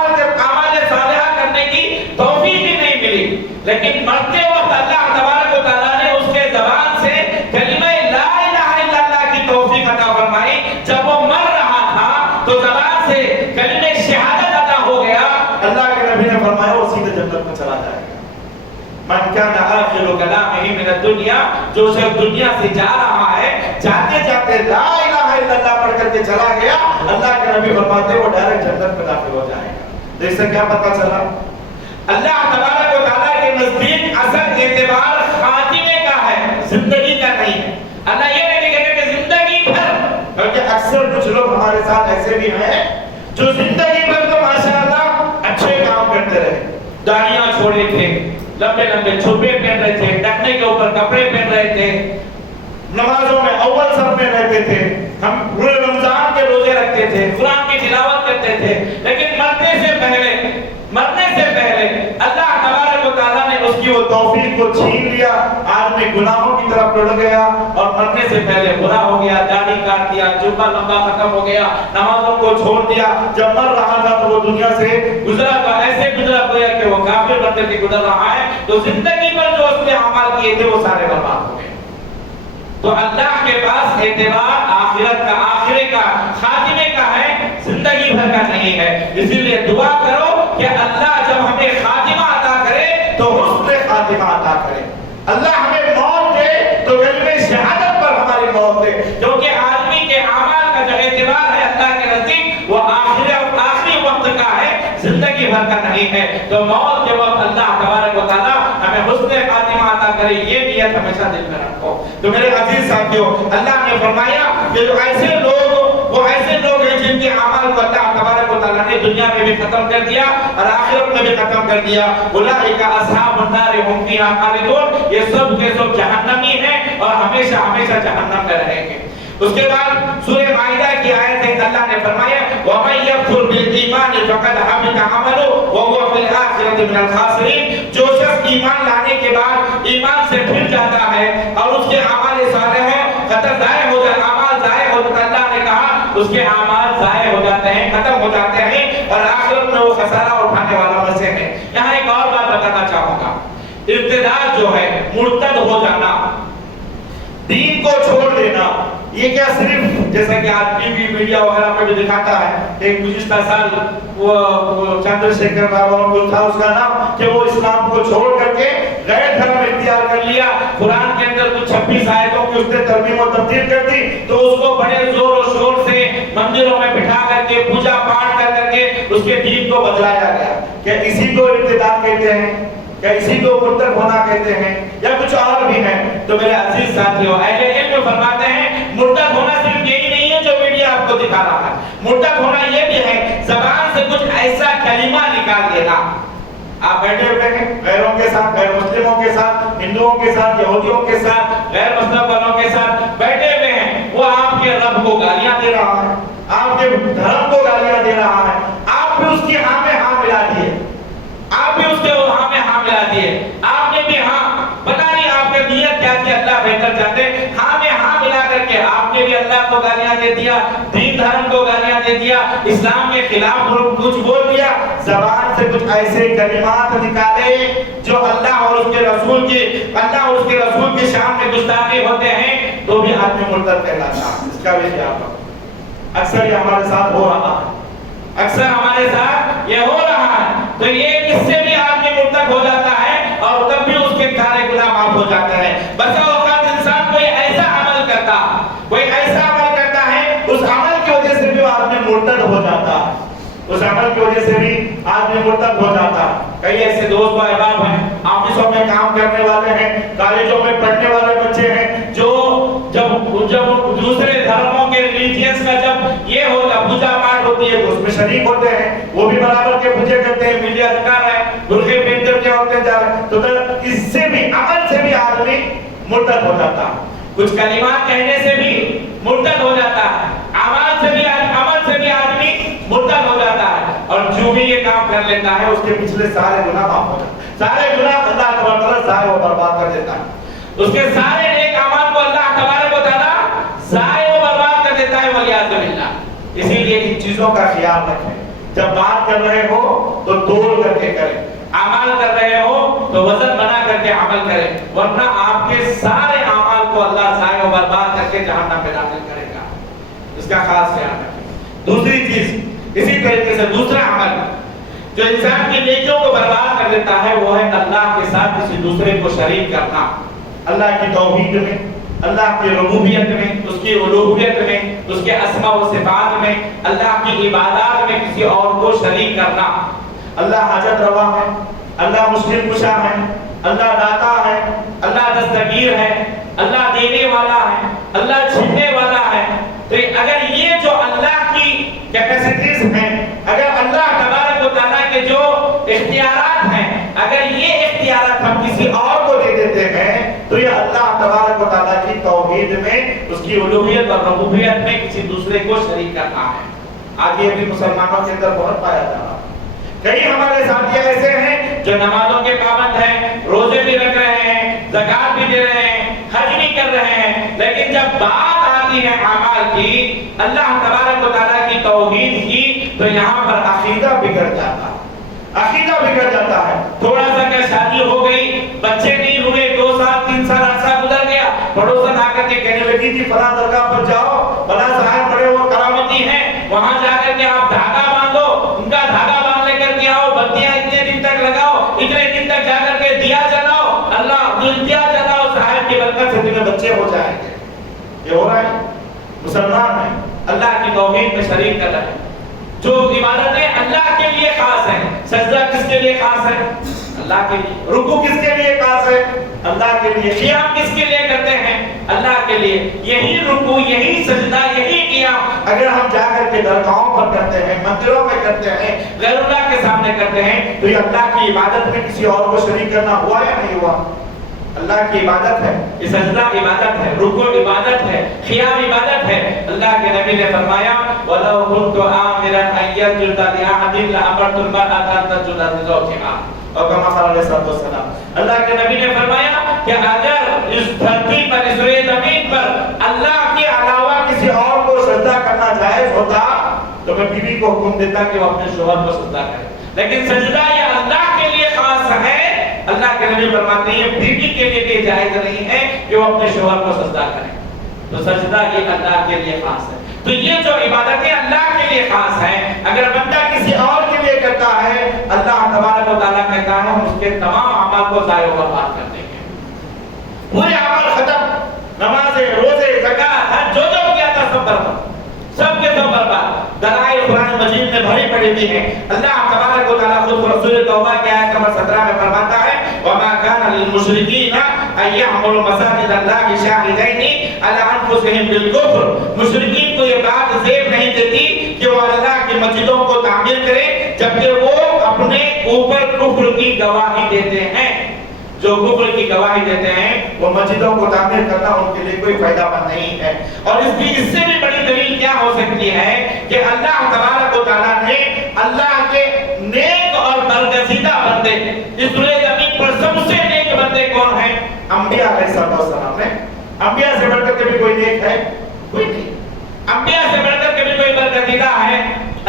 صالحہ کرنے کی توفیق ہی نہیں ملی، لیکن مرتے وقت اللہ تبارک و تعالیٰ نے اس کے زبان سے کلمہ لا الہ الا اللہ کی توفیق عطا فرمائی۔ جب وہ مر رہا تھا تو زبان سے کلمہ شہادت عطا ہو گیا، اللہ کے نبی نے فرمایا وہ سیدھے جنت میں چلا جائے گا۔ من کان آخر کلامہ من الدنیا، جو شخص دنیا سے جا رہا ہے، جاتے جاتے لا الہ الا اللہ پڑھ کر کے چلا گیا، اللہ کے نبی فرماتے وہ ڈائریکٹ جنت میں داخل ہو جائے گا۔ اس سے کیا پتہ چلا؟ اللہ تبارک و تعالیٰ کے نزدیک اصل اعتبار خاتمے کا ہے، زندگی کا نہیں ہے۔ اللہ یہ نہیں کہتے کہ زندگی بھر، کیونکہ اکثر کچھ لوگ ہمارے ساتھ ایسے بھی ہیں جو زندگی بھر تو ماشاءاللہ اچھے کام کرتے رہے، داڑیاں چھوڑے تھے، لمبے لمبے چھپے پہن رہے تھے، ٹکنے کے اوپر کپڑے پہن رہے تھے، نمازوں میں اول صف میں رہتے تھے، ہم پورے رمضان کے روزے رکھتے تھے، قرآن کی تلاوت کرتے تھے، لیکن مرنے سے پہلے اللہ تبارک و تعالیٰ نے اس کی وہ توفیق کو چھین لیا، آدمی گناہوں کی طرف لڑ گیا اور مرنے سے پہلے برا ہو گیا، داڑھی کاٹ دیا، جبہ لمبا ختم ہو گیا، نمازوں کو چھوڑ دیا۔ جب مر رہا تھا تو وہ دنیا سے گزرا تو ایسے گزرا گیا کہ وہ کافر بنتے تھے گزر رہا ہے، تو زندگی پر جو اس نے اعمال کیے تھے وہ سارے برباد ہو گئے۔ تو اللہ کے پاس اعتبار آخرت کا، آخرے کا، خاتمے کا ہے، زندگی بھر کا نہیں ہے۔ اسی لیے دعا کرو کہ اللہ جب ہمیں خاتمہ عطا کرے تو حسن خاتمہ عطا کرے، اللہ ہمیں موت دے تو کلمہ شہادت پر ہماری موت دے، کیونکہ آدمی کے اعمال کا جو اعتبار ہے اللہ کے نزدیک وہ آخری وقت کا ہے، زندگی بھر کا نہیں ہے۔ تو موت کے وقت اللہ تبارک و تعالیٰ ہمیں حسن خاتمہ عطا کرے، یہ نیت ہمیشہ دل میں رکھو۔ تو میرے عزیز ساتھیوں، اللہ نے فرمایا کہ جو ایسے لوگ ہیں جن کے اعمال کو اللہ تبارک و تعالیٰ نے دنیا میں بھی ختم کر دیا اور آخرت میں بھی ختم کر دیا، اولئک اصحاب النار هم فیہا خالدون، یہ سب کے سب جہنمی ہیں اور ہمیشہ ہمیشہ جہنم میں رہیں گے۔ اس کے بعد سورہ مائدہ کی آیت ہے، اللہ نے فرمایا وَمَن يَكْفُرْ بِالْإِيمَانِ فَقَدْ حَبِطَ عَمَلُهُ وَهُوَ فِي الْآخِرَةِ مِنَ الْخَاسِرِينَ۔ جو شخص ایمان لانے کے بعد ایمان سے پھر جاتا ہے اور اس کے اعمال صالحہ ضائع ہو جاتے، اعمال ضائع ہو جاتے، اللہ نے کہا اس کے اعمال ضائع ہو جاتے ہیں، ختم ہو جاتے ہیں اور آخرت میں وہ خسارہ اٹھانے والوں میں سے ہے۔ یہاں ایک اور بات بتانا چاہوں گا، ارتداد جو ہے، مرتد ہو جانا، دین کو چھوڑ دینا، یہ کیا صرف جیسا کہ آج ٹی وی میڈیا وغیرہ پہ جو دکھاتا ہے، ایک گزشتہ سال وہ چندر شیکھر بابا کو تھا اس کا نام، کہ وہ اسلام کو چھوڑ کر کے غیر دھرم اختیار کر لیا، قرآن کے اندر کچھ 26 آیتوں کی اس نے ترمیم و تبدیل کر دی، تو اس کو بڑے زور و شور سے مندروں میں بٹھا کر کے پوجا پاٹ کر کے اس کے دین کو بدلایا گیا۔ کہ اسی کو ارتداد کہتے ہیں، کیا اسی کو مرتد ہونا کہتے ہیں، یا کچھ اور بھی ہے؟ تو میرے عزیز ساتھیوں، اہل علم فرماتے ہیں مرتد ہونا صرف یہی نہیں ہے جو میڈیا آپ کو دکھا رہا ہے، مرتد ہونا یہ بھی ہے زبان سے کچھ ایسا کلمہ نکال دینا۔ آپ بیٹھے ہوئے ہیں غیروں کے ساتھ، غیر مسلموں کے ساتھ، ہندوؤں کے ساتھ، یہودیوں کے ساتھ، غیر مذہب والوں کے ساتھ بیٹھے ہوئے ہیں، وہ آپ کے رب کو گالیاں دے رہا ہے، آپ کے دھرم کو گالیاں دے رہا ہے، آپ بھی اس کی ہاں میں ہاں ملا دیے، آپ بھی اس کے ہاں میں ہاں ملا دیے، آپ نے بھی ہاں، پتہ نہیں آپ کے نیت کیا تھی، اللہ بہتر جانتے، ہاں میں ہاں ملا کر کے آپ نے بھی اللہ کو گالیاں دے دیا، دین دھرم کو گالیاں دے دیا، اسلام کے خلاف کچھ بول دیا، زبان سے کچھ ایسے کلمات نکالے جو اللہ اور اس کے رسول کی شان میں گستاخی ہوتے ہیں، تو بھی آدمی مرتد کہلاتا ہے۔ اس کا بھی کیا اکثر یہ ہمارے ساتھ ہو رہا ہے، اکثر ہمارے ساتھ یہ ہو رہا ہے، تو یہ اس سے بھی آدمی مرتد ہو جاتا ہے اور تب بھی اس کے سارے گناہ معاف ہو جاتے ہیں۔ بس اوقات انسان کوئی ایسا عمل کرتا ہے، اس عمل کی وجہ سے بھی آدمی مرتد ہو جاتا ہے، اس عمل کی وجہ سے بھی آدمی مرتد ہو جاتا ہے۔ کئی ایسے دوست و احباب ہیں، آفسوں میں کام کرنے والے ہیں، کالجوں میں پڑھنے والے بچے ہیں، جو جب دوسرے دھرموں کے ریلیجنس کا جب یہ ہوتا پوجا پاٹ ہوتی ہے تو اس میں شریک ہوتے ہیں، وہ بھی برابر کے پوجے کرتے ہیں، میڈیا دکھا رہے ہیں، برقعے پہن کر کے ہوتے جا رہے ہیں، تو اس سے بھی عمل سے بھی آدمی مرتد ہو جاتا ہے، کچھ کلمات کہنے سے بھی مرتد ہو جاتا ہے، عمل سے جو بھی یہ کام کر لیتا ہے اس کے پچھلے سارے گناہ معاف ہو جاتے ہیں. سارے گناہ اللہ تبارک و تعالیٰ ضائع و برباد کر دیتا ہے. اس کے سارے نیک اعمال کو اللہ تبارک و تعالیٰ ضائع و برباد کر دیتا ہے والعیاذ باللہ. اسی لیے ان چیزوں کا خیال رکھیں. جب بات کر رہے ہو تو تول کر کے کریں. عمل کر رہے ہو تو وزن بنا کر کے عمل کریں, ورنہ آپ کے سارے اعمال کو اللہ ضائع و برباد کر کے جہنم میں داخل کرے گا. اس کا خاص خیال رکھیں. دوسری چیز اسی طریقے سے دوسرا عمل جو انسان کی نیکیوں کو برباد کر دیتا ہے وہ ہے اللہ کے ساتھ کسی دوسرے کو شریک کرنا. اللہ کی توحید میں, اللہ کی ربوبیت میں, اس کی الوہیت میں, اس کے اسماء و صفات میں, اللہ کی عبادات میں کسی اور کو شریک کرنا. اللہ حاجت روا ہے, اللہ مشکل کشا ہے, اللہ داتا ہے, اللہ دستگیر ہے, اللہ دینے والا ہے, اللہ چھیننے والا ہے. تو اگر یہ جو اللہ کی کیپیسٹیز ہیں, اگر اللہ تبارک و تعالیٰ کے جو اختیارات ہیں, اگر یہ اختیارات ہم کسی اور کو دے دیتے ہیں تو یہ اللہ تبارک و تعالیٰ کی توحید میں, اس کی الوہیت اور ربوبیت میں کسی دوسرے کو شریک کرنا ہے. آج یہ بھی مسلمانوں کے اندر بہت پایا جا رہا ہے. کئی ہمارے ساتھی ایسے ہیں جو نمازوں کے پابند ہیں, روزے بھی رکھ رہے ہیں, زکات بھی دے رہے ہیں, حج بھی کر رہے ہیں, لیکن جب بات آتی ہے اعمال کی, اللہ تبارک و تعالیٰ کی توحید کی, تو یہاں پر عقیدہ بگڑ جاتا ہے. عقیدہ بگڑ جاتا ہے. تھوڑا سا کہ شادی ہو گئی, بچے نہیں ہوئے, 2 سال 3 سال عرصہ گزر گیا, پڑوسن آ کر کے کہنے لگی جی فلاں درگاہ پر جاؤ, بڑا صاحب بڑے وہ کرامتی ہیں, وہاں جا کر کے آپ دھاگا باندھو, ان کا دھاگا باندھ لے کر کے آؤ, بتیاں اتنے دن تک لگاؤ, اتنے دن تک جا کر کے دیا جلاؤ, اللہ دیا جلاؤ, صاحب کی برکت سے تمہیں بچے ہو جائیں گے. یہ ہو رہا ہے. مسلمان ہیں, اللہ کی توحید میں شریک کر رہے ہیں. جو عبادتیں اللہ کے لیے خاص ہیں, سجدہ کس کے لیے خاص ہے؟ اللہ کے لیے. رکوع کس کے لیے خاص ہے؟ اللہ کے لیے. قیام کس کے لیے کرتے ہیں؟ اللہ کے لیے. یہی رکوع, یہی سجدہ, یہی قیام اگر ہم جا کر کے درگاہوں پر کرتے ہیں, مندروں میں کرتے ہیں, غیر اللہ کے سامنے کرتے ہیں, تو یہ اللہ کی عبادت میں کسی اور کو شریک کرنا ہوا یا نہیں ہوا؟ اللہ کی عبادت ہے, یہ سجدہ عبادت ہے, رکوع عبادت ہے, قیام عبادت ہے. اللہ کے نبی نے فرمایا وَلَوْ كُنْتُ آمِرًا أَن يَسْجُدَ لِأَحَدٍ لَأَمَرْتُ الْمَرْأَةَ أَن تَسْجُدَ لِزَوْجِهَا. اور کما قال علیہ السلام, اللہ کے نبی نے فرمایا کہ اگر اس دھرتی پر, اس روئے زمین پر اللہ کے علاوہ کسی اور کو سجدہ کرنا جائز ہوتا تو میں بیوی کو حکم دیتا کہ وہ اپنے شوہر کو سجدہ کرے. لیکن سجدہ یہ اللہ کے لیے خاص ہے. اللہ کے نبی فرماتے ہیں بیوی کے لیے بھی جائز نہیں ہے کہ وہ اپنے شوہر کو سجدہ کرے. تو سجدہ یہ اللہ کے لیے خاص ہے. تو یہ جو عبادتیں اللہ کے لیے خاص ہیں, اگر بندہ کسی اور کے لیے کرتا ہے, اللہ تبارک و تعالیٰ کہتا ہے ہم اس کے تمام اعمال کو ضائع و برباد کر دیں گے. پورے اعمال ختم, نمازیں, روزے, زکات, حج, جو جو کیا تھا سب برباد, سب کے سب برباد. دلائل قرآن مجید میں بھری پڑی ہوئی ہیں. اللہ تبارک و تعالیٰ خود رسول توبہ کی آیت نمبر 17 میں فرماتا ہے وَمَا كَانَ لِلْمُشْرِكِينَ أَن يَعْمُرُوا مَسَاجِدَ اللَّهِ شَاهِدَيْنِ عَلَىٰ أَنفُسِهِمْ بِالْكُفْرِ. مشرکین کو یہ بات زیب نہیں دیتی کہ وہ اللہ کی مسجدوں کو تعمیر کریں جبکہ وہ اپنے اوپر کفر کی گواہی دیتے ہیں. جو کفر کی گواہی دیتے ہیں وہ مسجدوں کو تعمیر کرنا ان کے لیے کوئی فائدہ مند نہیں ہے. اور اس سے بھی بڑی دلیل کیا ہو سکتی ہے کہ اللہ تبارک و تعالیٰ نے اللہ کے نیک اور برگزیدہ بندے, اس روئے زمین پر سب سے نیک بندے کون ہیں؟ انبیاء علیہ السلام ہیں. انبیاء سے بڑھ کر کبھی کوئی نیک ہے؟ کوئی نہیں. انبیاء سے بڑھ کر کبھی کوئی برگزیدہ ہے,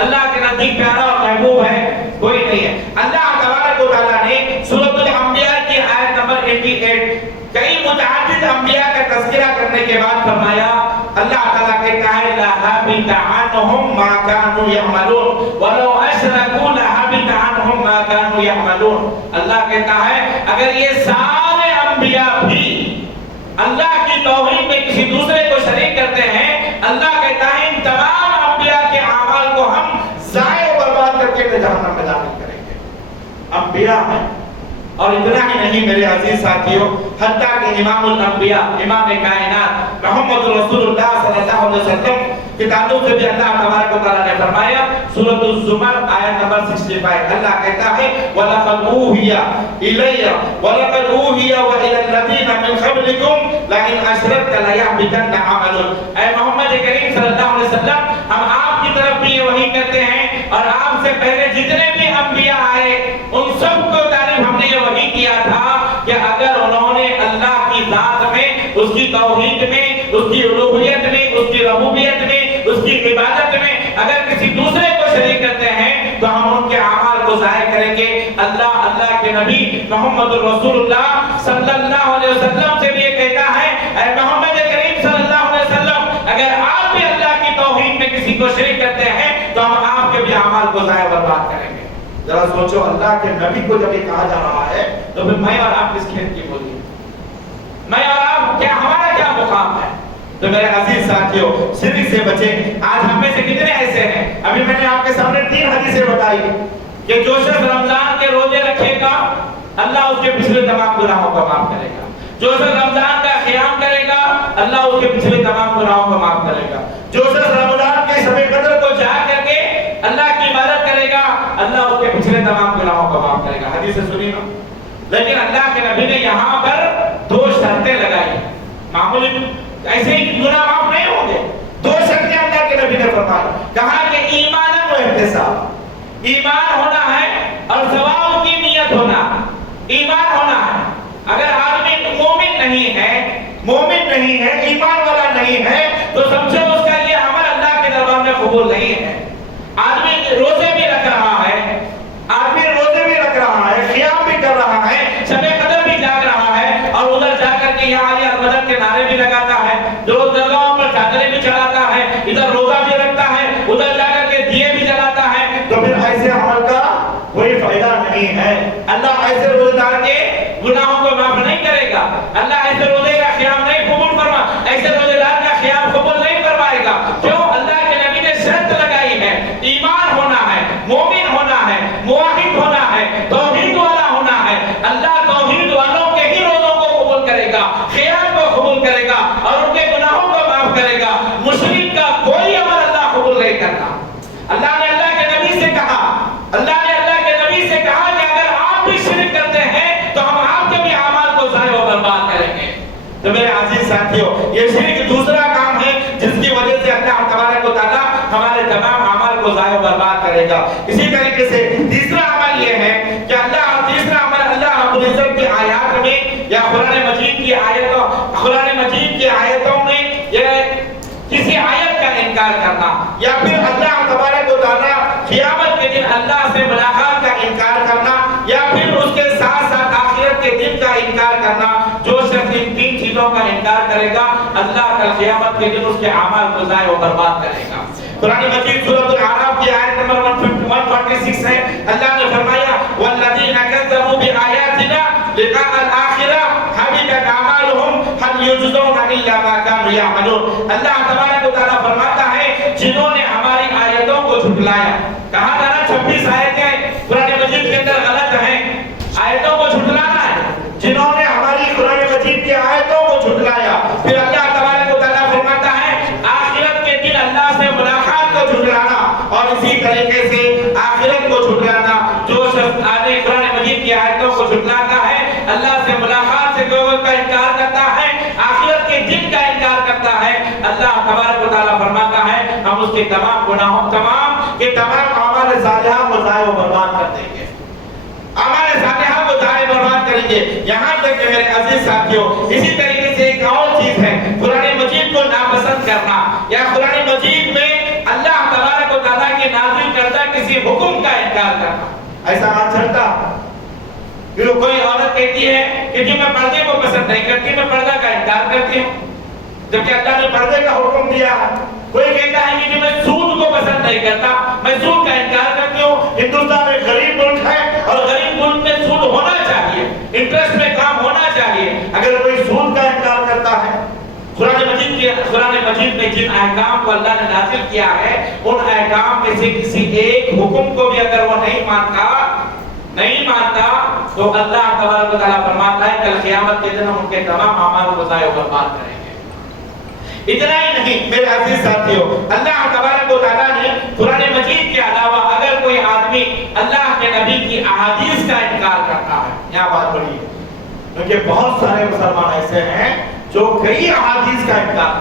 اللہ کے نزدیک پیارا اور محبوب ہے؟ کوئی نہیں ہے. اللہ تبارک و تعالیٰ نے سورۃ الانبیاء کی آیت نمبر 88 کئی متعدد انبیاء کا تذکرہ کرنے کے بعد فرمایا, اللہ تعالیٰ کہتا ہے لَحَبِطَ عَنْهُمْ مَا كَانُوا يَعْمَلُونَ وَلَوْ أَشْرَكُوا لَحَبِطَ عَنْهُمْ مَا كَانُوا يَعْمَلُونَ. اللہ کہتا ہے اگر یہ سارے انبیاء بھی اللہ کی توحید میں کسی دوسرے کو شریک کرتے ہیں, اللہ کہتا ہے ان تمام انبیاء کے اعمال کو ہم ضائع و برباد کر کے جہنم میں داخل کریں گے. انبیاء ہیں. اور اتنا ہی نہیں میرے عزیز ساتھیوں, حتیٰ کہ امام الانبیاء, امام کائنات محمد رسول اللہ صلی اللہ علیہ وسلم کے تعلق سے بھی اللہ تبارک و تعالیٰ نے فرمایا سورۃ الزمر آیت نمبر 65, اللہ کہتا ہے وَلَقَدْ أُوحِيَ إِلَيَّ وَلَقَدْ أُوحِيَ وَإِلَى الَّذِينَ مِنْ قَبْلِكُمْ لَئِنْ أَشْرَكْتَ لَيَحْبِطَنَّ عَمَلُكَ. اے محمد کریم صلی اللہ علیہ وسلم, ہم آپ کی طرف بھی یہ وحی کرتے ہیں اور آپ سے پہلے جتنے بھی انبیاء آئے ان سب کو تعریف ہم نے یہ وحی کیا تھا کہ اگر انہوں نے اللہ کی ذات میں، اس کی توحید میں، اس کی الوہیت میں، اس کی ربوبیت میں، اس کی عبادت میں اگر کسی دوسرے کو شریک کرتے ہیں تو ہم ان کے اعمال کو ضائع کریں گے۔ اللہ کے نبی محمد رسول اللہ صلی اللہ علیہ وسلم سے بھی یہ کہتا ہے، اے محمد کریم صلی اللہ علیہ وسلم، اگر آپ بھی اللہ کی توحید میں کسی کو شریک کرتے ہیں تو ہم آپ کے بھی اعمال کو ضائع برباد کریں گے۔ ذرا سوچو، اللہ کے نبی کو جب یہ کہا جا رہا ہے تو پھر میں اور آپ کس کھیت کی بولی؟ میں اور آپ کیا، ہمارا کیا مقام ہے؟ تو میرے عزیز ساتھیوں، شرک سے بچیں۔ آج ہم میں سے کتنے ایسے ہیں، ابھی میں نے آپ کے سامنے 3 حدیثیں بتائی کہ جو شخص رمضان کے روزے رکھے گا اللہ اس کے پچھلے تمام گناہوں کو معاف کرے گا، جو شخص رمضان کا قیام کرے گا اللہ اس کے پچھلے تمام گناہوں کو معاف کرے گا، جو شخص رمضان کے شب قدر کو جاگ کر کے اللہ کی عبادت کرے گا اللہ اس کے پچھلے تمام گناہوں کو معاف کرے گا۔ حدیث سنی نا؟ لیکن اللہ کے نبی نے یہاں پر 2 شرطیں لگائی، معمولی ایسے ہی گناہ معاف نہیں ہوں گے۔ 2 شرطیں اللہ کے نبی نے فرمائی، کہا کہ ایمان و احتساب، ایمان ہونا ہے اور ثواب کی نیت ہونا، ایمان ہونا ہے۔ اگر آدمی مومن نہیں ہے، ایمان والا نہیں ہے تو سمجھو اس کا یہ عمل اللہ کے دربار میں قبول نہیں ہے۔ آدمی روزے بھی رکھ رہا ہے، قیام بھی کر رہا ہے، شب قدر بھی جاگ رہا ہے اور ادھر جا کر کے یہاں علی المدد کے نعرے بھی لگاتا ہے، درگاہوں پر چادریں بھی چڑھاتا ہے، ادھر روزہ بھی رکھتا ہے، ادھر جا کر کے دیے بھی جلاتا ہے، تو پھر ایسے عمل کا کوئی فائدہ نہیں ہے۔ اللہ ایسے روزے دار کے گناہوں کو معاف نہیں کرے گا، اللہ ایسے روزے کا قیام نہیں قبول فرما، ایسے روزے دار کا قیام قبول نہیں فرمائے گا۔ کیوں؟ اللہ کے نبی نے شرط لگائی ہے، ایمان ہونا ہے، مومن ہونا ہے، موحد ہونا ہے، توحید والا ہونا ہے۔ اللہ توحید والوں کے ہی روزوں کو قبول کرے گا، قیام کو قبول کرے گا اور ان کے گناہوں کو معاف کرے گا۔ مشرک کا کوئی عمل اللہ قبول نہیں کرتا۔ اللہ نے اللہ کے نبی سے کہا کہ اگر آپ بھی شرک کرتے ہیں تو ہم آپ کے بھی اعمال کو ضائع و برباد کریں گے۔ تو میرے عزیز ساتھیوں، یہ شرک دوسرا کام ہے جس کی وجہ سے اللہ تبارک و تعالیٰ ہمارے تمام اعمال کو ضائع و برباد کرے گا۔ اسی طریقے سے تیسرا عمل یہ ہے کہ اللہ رب العزت کی آیات میں یا قرآن مجید کی آیتوں میں یہ کسی آیت کا انکار کرنا، یا پھر اللہ تبارک و تعالیٰ قیامت کے دن اللہ سے ملاقات کا انکار کرنا، یا پھر اس کے ساتھ ساتھ آخرت کے دن کا انکار کرنا۔ جو شخص ان 3 چیزوں کا انکار کرے گا اللہ کل قیامت کے دن اس کے اعمال کو ضائع و برباد کرے گا۔ قرآن مجید سورۃ الاعراف کی آیت نمبر 146 ہے، اللہ نے فرمایا والذین کذبوا بآیاتنا لقاء الآخرہ حبطت اعمالهم هل یجزون الا ما كانوا یعملون۔ اللہ تبارک و تعالیٰ فرماتا ہے جنہوں نے ہماری آیتوں کو جھٹلایا، کہا تھا نا 26 آیتیں قرآن مجید کے اندر غلط ہیں، آیتوں کو جھٹلانا ہے، جنہوں نے ہماری قرآن مجید کی آیتوں کو جھٹلایا۔ پھر اللہ تبارک و تعالیٰ فرماتا ہے آخرت کے دن اللہ سے ملاقات کو جھٹلانا، اور اسی طریقے سے آخرت کو جھٹلانا۔ جو شخص آنے قرآن مجید کی آیتوں کو جھٹلاتا ہے، اللہ سے ملاقات سے کا انکار کرتا ہے، آخرت کے دن کا انکار کرتا ہے، اللہ تبارک و تعالیٰ فرماتا ہے ہم اس کے تمام گناہوں تمام اعمال صالحہ کو ضائع و برباد کر دیں گے، اعمال صالحہ کو ضائع و برباد کریں گے۔ یہاں تک کہ میرے عزیز ساتھیوں، اسی طریقے سے ایک اور چیز ہے قرآن مجید کو ناپسند کرنا، یا قرآن مجید میں اللہ تبارک و تعالیٰ کے نازل کردہ کسی حکم کا انکار کرنا۔ ایسا آج چلتا پھر کوئی عورت کہتی ہے کہ جی میں پردے کو پسند نہیں کرتی، میں پردہ کا انکار کرتی ہوں، جبکہ اللہ نے پردے کا حکم دیا ہے۔ کوئی کہتا ہے کہ جی میں سود کو پسند نہیں کرتا، میں سود کا انکار کرتی ہوں۔ ہندوستان ایک غریب ملک ہے اور غریب ملک میں سود ہونا چاہیے، انٹرسٹ میں کام ہونا چاہیے۔ اگر کوئی سود کا انکار کرتا ہے، قرآن مجید میں جن احکام کو اللہ نے نازل کیا ہے ان احکام میں سے کسی ایک حکم کو بھی اگر وہ نہیں مانتا تو اللہ تبارک و تعالیٰ فرماتا ہے کل قیامت کے دن ہم ان کے تمام اعمال کو ضائع و برباد کریں گے۔ اتنا ہی نہیں میرے عزیز ساتھیوں، اللہ تبارک و تعالیٰ نے قرآن مجید کے علاوہ اگر کوئی آدمی اللہ کے نبی کی احادیث کا انکار کرتا ہے، یہاں بات بڑی ہے کیونکہ بہت سارے مسلمان ایسے ہیں جو کئی احادیث کا انکار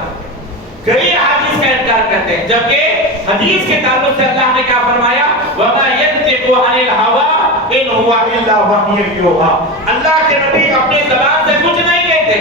کرتے ہیں، جبکہ حدیث کے تعلق سے اللہ نے کیا فرمایا؟ وَمَا يَنْطِقُ عَنِ الْهَوَىٰ إِنْ هُوَ إِلَّا وَحْيٌ يُوحَىٰ۔ اللہ کے نبی اپنی زبان سے کچھ نہیں کہتے،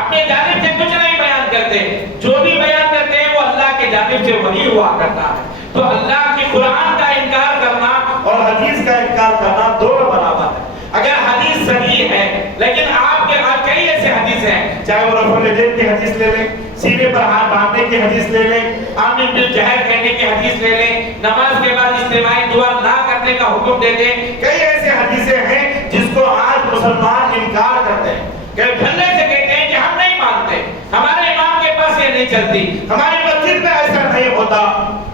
اپنی جانب سے کچھ نہیں بیان کرتے، جو بھی بیان کرتے ہیں وہ اللہ کے جانب سے وحی ہوا کرتا ہے۔ تو اللہ کی قرآن کا انکار کرنا اور حدیث کا انکار کرنا دونوں برابر ہے۔ اگر حدیث صحیح ہے لیکن آپ کے ہاں کئی ایسے حدیث ہیں، چاہے وہ رفع الیدین کی حدیث لے لیں، سینے پر ہاتھ باندھنے کی حدیث لے لیں، آمین بالجہر کہنے کی حدیث لے لیں، نماز کے بعد اجتماعی دعا نہ کرنے کا حکم دے دیں، کئی ایسے حدیثیں ہیں جس کو آج مسلمان انکار کرتے ہیں، کہ بھلے سے کہتے ہیں کہ ہم نہیں مانتے، ہمارے امام کے پاس یہ نہیں چلتی، ہماری مسجد میں ایسا نہیں ہوتا،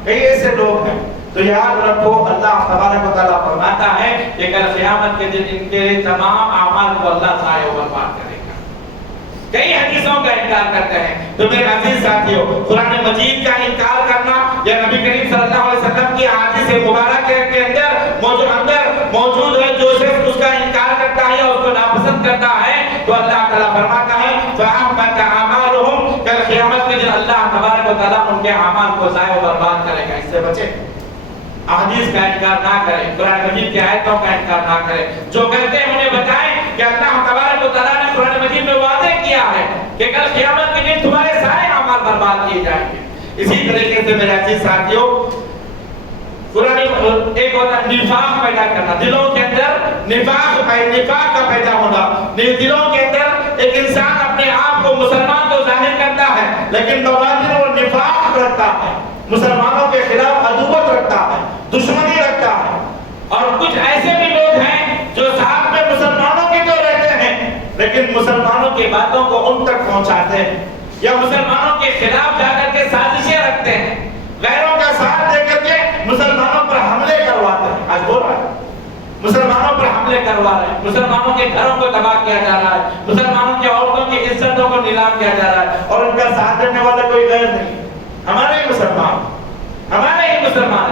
کئی ایسے لوگ ہیں۔ تو یاد رکھو اللہ تبارک و تعالیٰ فرماتا ہے کہ کل قیامت کے دن ان کے تمام اعمال کو اللہ ضائع و برباد کرے گا۔ کئی حدیثوں کا انکار کرتے ہیں۔ تو میرے عزیز ساتھیو، قرآن مجید کا انکار کرنا یا نبی کریم صلی اللہ علیہ وسلم کی احادیث مبارکہ کے اندر موجود ہے جو شخص اس کا انکار کرتا ہے یا اس کو ناپسند کرتا ہے، تو اللہ تعالیٰ فرماتا ہے فَأَحْبَطَ أَعْمَالُهُمْ، کل قیامت کے دن اللہ تبارک و تعالیٰ ان کے اعمال کو ضائع و برباد کرے گا۔ اس سے بچے، احادیث کا انکار نہ کریں، قرآن مجید کی آیتوں کا انکار نہ کریں۔ جو کرتے ہیں انہیں بتائیں کہ اللہ تبارک و تعالیٰ نے قرآن مجید میں وعدے کیا ہے کہ کل قیامت کے دن تمہارے سارے اعمال برباد کیے جائیں گے۔ اسی طریقے سے میرے عزیز ساتھیوں، قرآن ایک ہوتا ہے نفاق پیدا کرنا، دلوں کے اندر نفاق کا پیدا ہونا۔ دلوں کے اندر ایک انسان اپنے آپ کو مسلمان تو ظاہر کرتا ہے لیکن بواطن وہ نفاق رکھتا ہے، مسلمانوں کے خلاف عداوت رکھتا ہے، دشمنی رکھتا ہے۔ اور کچھ ایسے بھی لوگ ہیں جو ساتھ میں مسلمانوں کے تو رہتے ہیں لیکن مسلمانوں کی باتوں کو ان تک پہنچاتے ہیں یا مسلمانوں کے خلاف جا کر کے سازشیں رکھتے ہیں، غیروں کا ساتھ دے کر کے مسلمانوں پر حملے کرواتے ہیں۔ آج بول رہا ہے مسلمانوں پر حملے کروا رہے ہیں، مسلمانوں کے گھروں کو تباہ کیا جا رہا ہے، مسلمانوں کی عورتوں کی عزتوں کو نیلام کیا جا رہا ہے، اور ان کا ساتھ دینے والا کوئی غیر نہیں، ہمارے ہی مسلمان،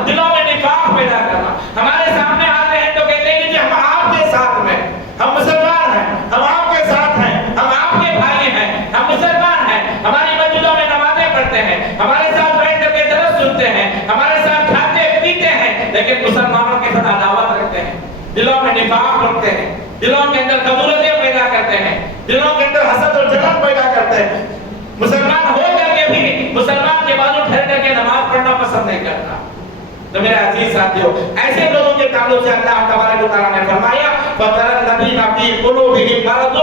دلوں میں نفاق پیدا کرنا۔ ہمارے سامنے آتے ہیں تو کہتے ہیں کہ ہم آپ کے ساتھ میں، ہم مسلمان ہیں، ہم آپ کے ساتھ ہیں، ہم آپ کے بھائی ہیں، ہم مسلمان ہیں، ہماری مسجدوں میں نمازیں پڑھتے ہیں، ہمارے ساتھ بیٹھ کر کے درس سنتے ہیں، ہمارے ساتھ کھاتے پیتے ہیں، لیکن مسلمانوں کے ساتھ عداوت رکھتے ہیں، دلوں میں نفاق رکھتے ہیں، دلوں کے اندر کدورتیں پیدا کرتے ہیں، دلوں کے اندر حسد اور جلن پیدا کرتے ہیں۔ مسلمان ہو کر کے بھی مسلمان کے بازو ٹھہر کر کے نماز پڑھنا پسند نہیں کرتا۔ تو میرے عزیز ساتھیو، ایسے لوگوں کے تعلق سے اللہ تبارک و تعالیٰ نے فرمایا فَتَرَى الَّذِينَ فِي قُلُوبِهِم مَرَضٌ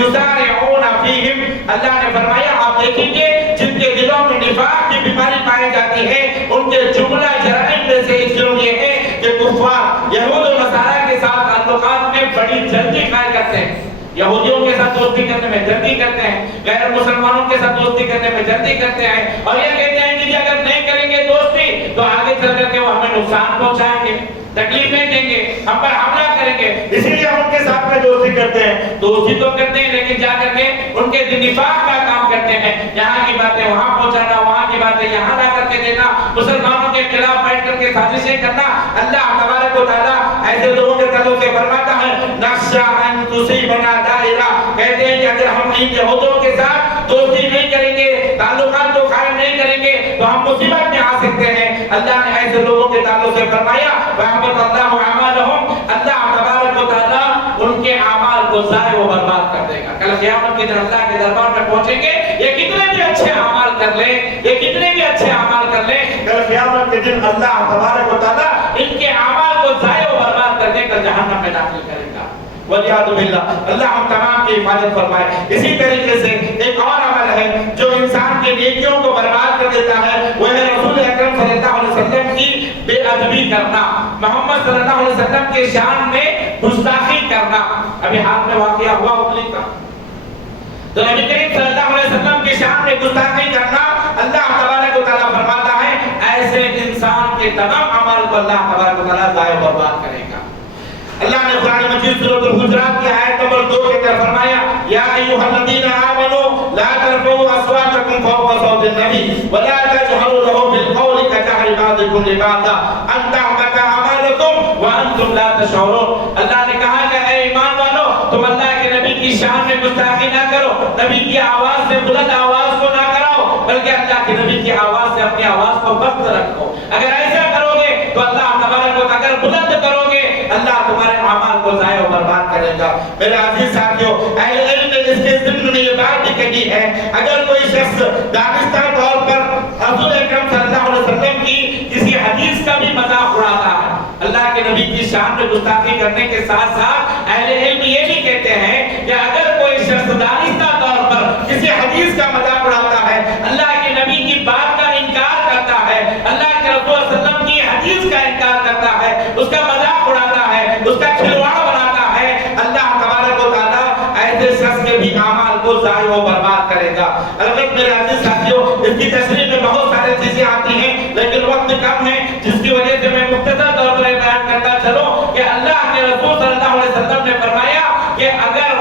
يُسَارِعُونَ فِيهِمْ، اللہ نے فرمایا آپ دیکھیں گے جن کے دلوں میں نفاق کی بیماری پائی جاتی ہے، ان کے جملہ جرائم میں سے ایک جرم یہ ہے کہ کفار یہود و نصارہ کے ساتھ تعلقات میں بڑی جلدی کھائے کرتے ہیں، یہودیوں کے ساتھ دوستی کرنے میں جلدی کرتے ہیں، غیر مسلمانوں کے ساتھ دوستی کرنے میں جلدی کرتے ہیں، اور یہ کہتے ہیں کہ اگر نہیں کریں گے دوستی تو آگے چل کر کے وہ ہمیں نقصان پہنچائیں گے، تکلیفیں دیں گے، ہم پر حملہ کریں گے، اسی لیے ہم ان کے ساتھ میں دوستی کرتے ہیں۔ دوستی تو کرتے ہیں لیکن جا کر کے ان کے نفاق کا کام کرتے ہیں، یہاں کی باتیں وہاں پہنچانا، وہاں کی باتیں یہاں لا کر کے دینا، مسلمانوں کے خلاف بیٹھ کر کے سازشیں کرنا۔ اللہ تبارک و تعالیٰ ایسے لوگوں کے تعلق سے فرماتا ہے نخشى ان تصيبنا دائرہ، کہتے ہیں کہ اگر ہم ان یہودوں کے ساتھ دوستی نہیں کریں گے، تعلقات کو قائم نہیں کریں گے تو ہم مصیبت میں آ سکتے ہیں۔ اللہ نے ایسے لوگوں کے تعلق سے فرمایا وَأَحْبَطَ اللَّهُ أَعْمَالَهُمْ، اللہ تبارک و تعالیٰ ان کے اعمال کو ضائع و برباد کر دے گا۔ کل قیامت کے دن اللہ کے دربار میں پہنچیں گے، یہ کتنے بھی اچھے اعمال کر لیں، یہ کتنے بھی اچھے اعمال کر لیں، کل قیامت کے دن اللہ تبارک و تعالیٰ ان کے اعمال کو ضائع و برباد کر دے کر جہنم میں داخل کرے گا۔ وَلِعَادُ بِاللَّهِ، اللہ ہم تمام کی حفاظت فرمائے۔ اسی طریقے سے ایک اور عمل ہے جو انسان کی نیکیوں کو برباد کر دیتا ہے، وہ ہے رسول اکرم صلی اللہ علیہ وسلم کی بے ادبی کرنا، محمد صلی اللہ علیہ وسلم کے شان میں گستاخی کرنا۔ ابھی حال میں واقعہ ہوا ابلی کا، تو نبی کریم صلی اللہ علیہ وسلم کی شان میں گستاخی کرنا، اللہ تبارک و تعالیٰ فرماتا ہے ایسے انسان کے تمام اعمال کو اللہ تبارک و تعالیٰ ضائع و برباد کرے گا۔ اللہ نے قرآن مجید سورۃ الحجرات کی آیت نمبر 2 کے اندر فرمایا یا ایھا الذین آمنوا لا ترفعوا اصواتکم فوق صوت النبی ولا تجهروا له بالقول كجهر بعضکم لبعض ان تحبط اعمالکم وانتم لا تشعرون۔ اللہ نے کہا کہ اے ایمان والو، تم اللہ کے نبی کی شان میں گستاخی نہ کرو، نبی کی آواز سے بلند آواز کو نہ کرو، جاؤ بلکہ اللہ کے نبی کی آواز سے اپنی آواز کو بلند رکھو. اگر ایسا کرو گے تو اللہ تبارک و تعالی اگر بلند کرو گے اللہ تمہارے اعمال کو ضائع و برباد کرے گا. میرے عزیز ساتھیو, اہل علم نے اس کے ضمن میں یہ بات بھی کہی ہے, اگر کوئی شخص دانستہ طور پر حضور اکرم صلی اللہ علیہ وسلم کی کسی حدیث کا بھی مذاق اڑاتا ہے, اللہ کے نبی کی شان میں گستاخی کرنے کے ساتھ ساتھ اہل علم یہ بھی کہتے ہیں کہ اگر کوئی شخص دانستہ طور پر کسی حدیث کا مذاق اڑاتا ہے, اللہ کے نبی کی بات کا انکار کرتا ہے, اللہ کے رسول صلی اللہ علیہ وسلم کی حدیث کا انکار کرتا ہے, اس کا مذاق اڑاتا ہے, اس کا کھلواڑ بناتا ہے, اللہ تبارک و تعالی ایسے شخص کے بھی اعمال کو ضائع و برباد کرے گا. البتہ میرے عزیز ساتھیو, اس کی تشریح میں بہت ساری چیزیں آتی ہیں لیکن وقت کم ہے, جس کی وجہ سے میں مختصر طور پر بیان کرتا چلوں کہ اللہ کے رسول صلی اللہ علیہ وسلم نے فرمایا کہ اگر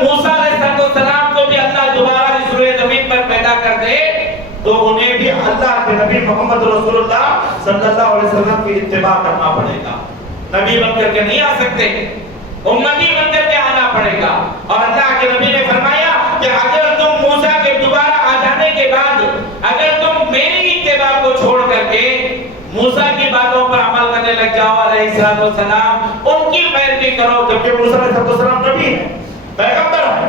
موسیٰ علیہ السلام کو بھی اللہ دوبارہ اس روئے زمین پر پیدا کر دے تو انہیں بھی اللہ کے نبی محمد رسول اللہ صلی اللہ علیہ وسلم کی اتباع کرنا پڑے گا. نبی بن کر کے نہیں آ سکتے, امتی بن کر کے آنا پڑے گا. اور اللہ کے نبی نے فرمایا کہ اگر تم موسیٰ کے دوبارہ آ جانے کے بعد اگر تم میری اتباع کو چھوڑ کر کے موسیٰ کی باتوں پر عمل کرنے لگ جاؤ علیہ السلام, ان کی پیروی کرو, جبکہ موسیٰ علیہ السلام نبی ہے, پیغمبر ہے,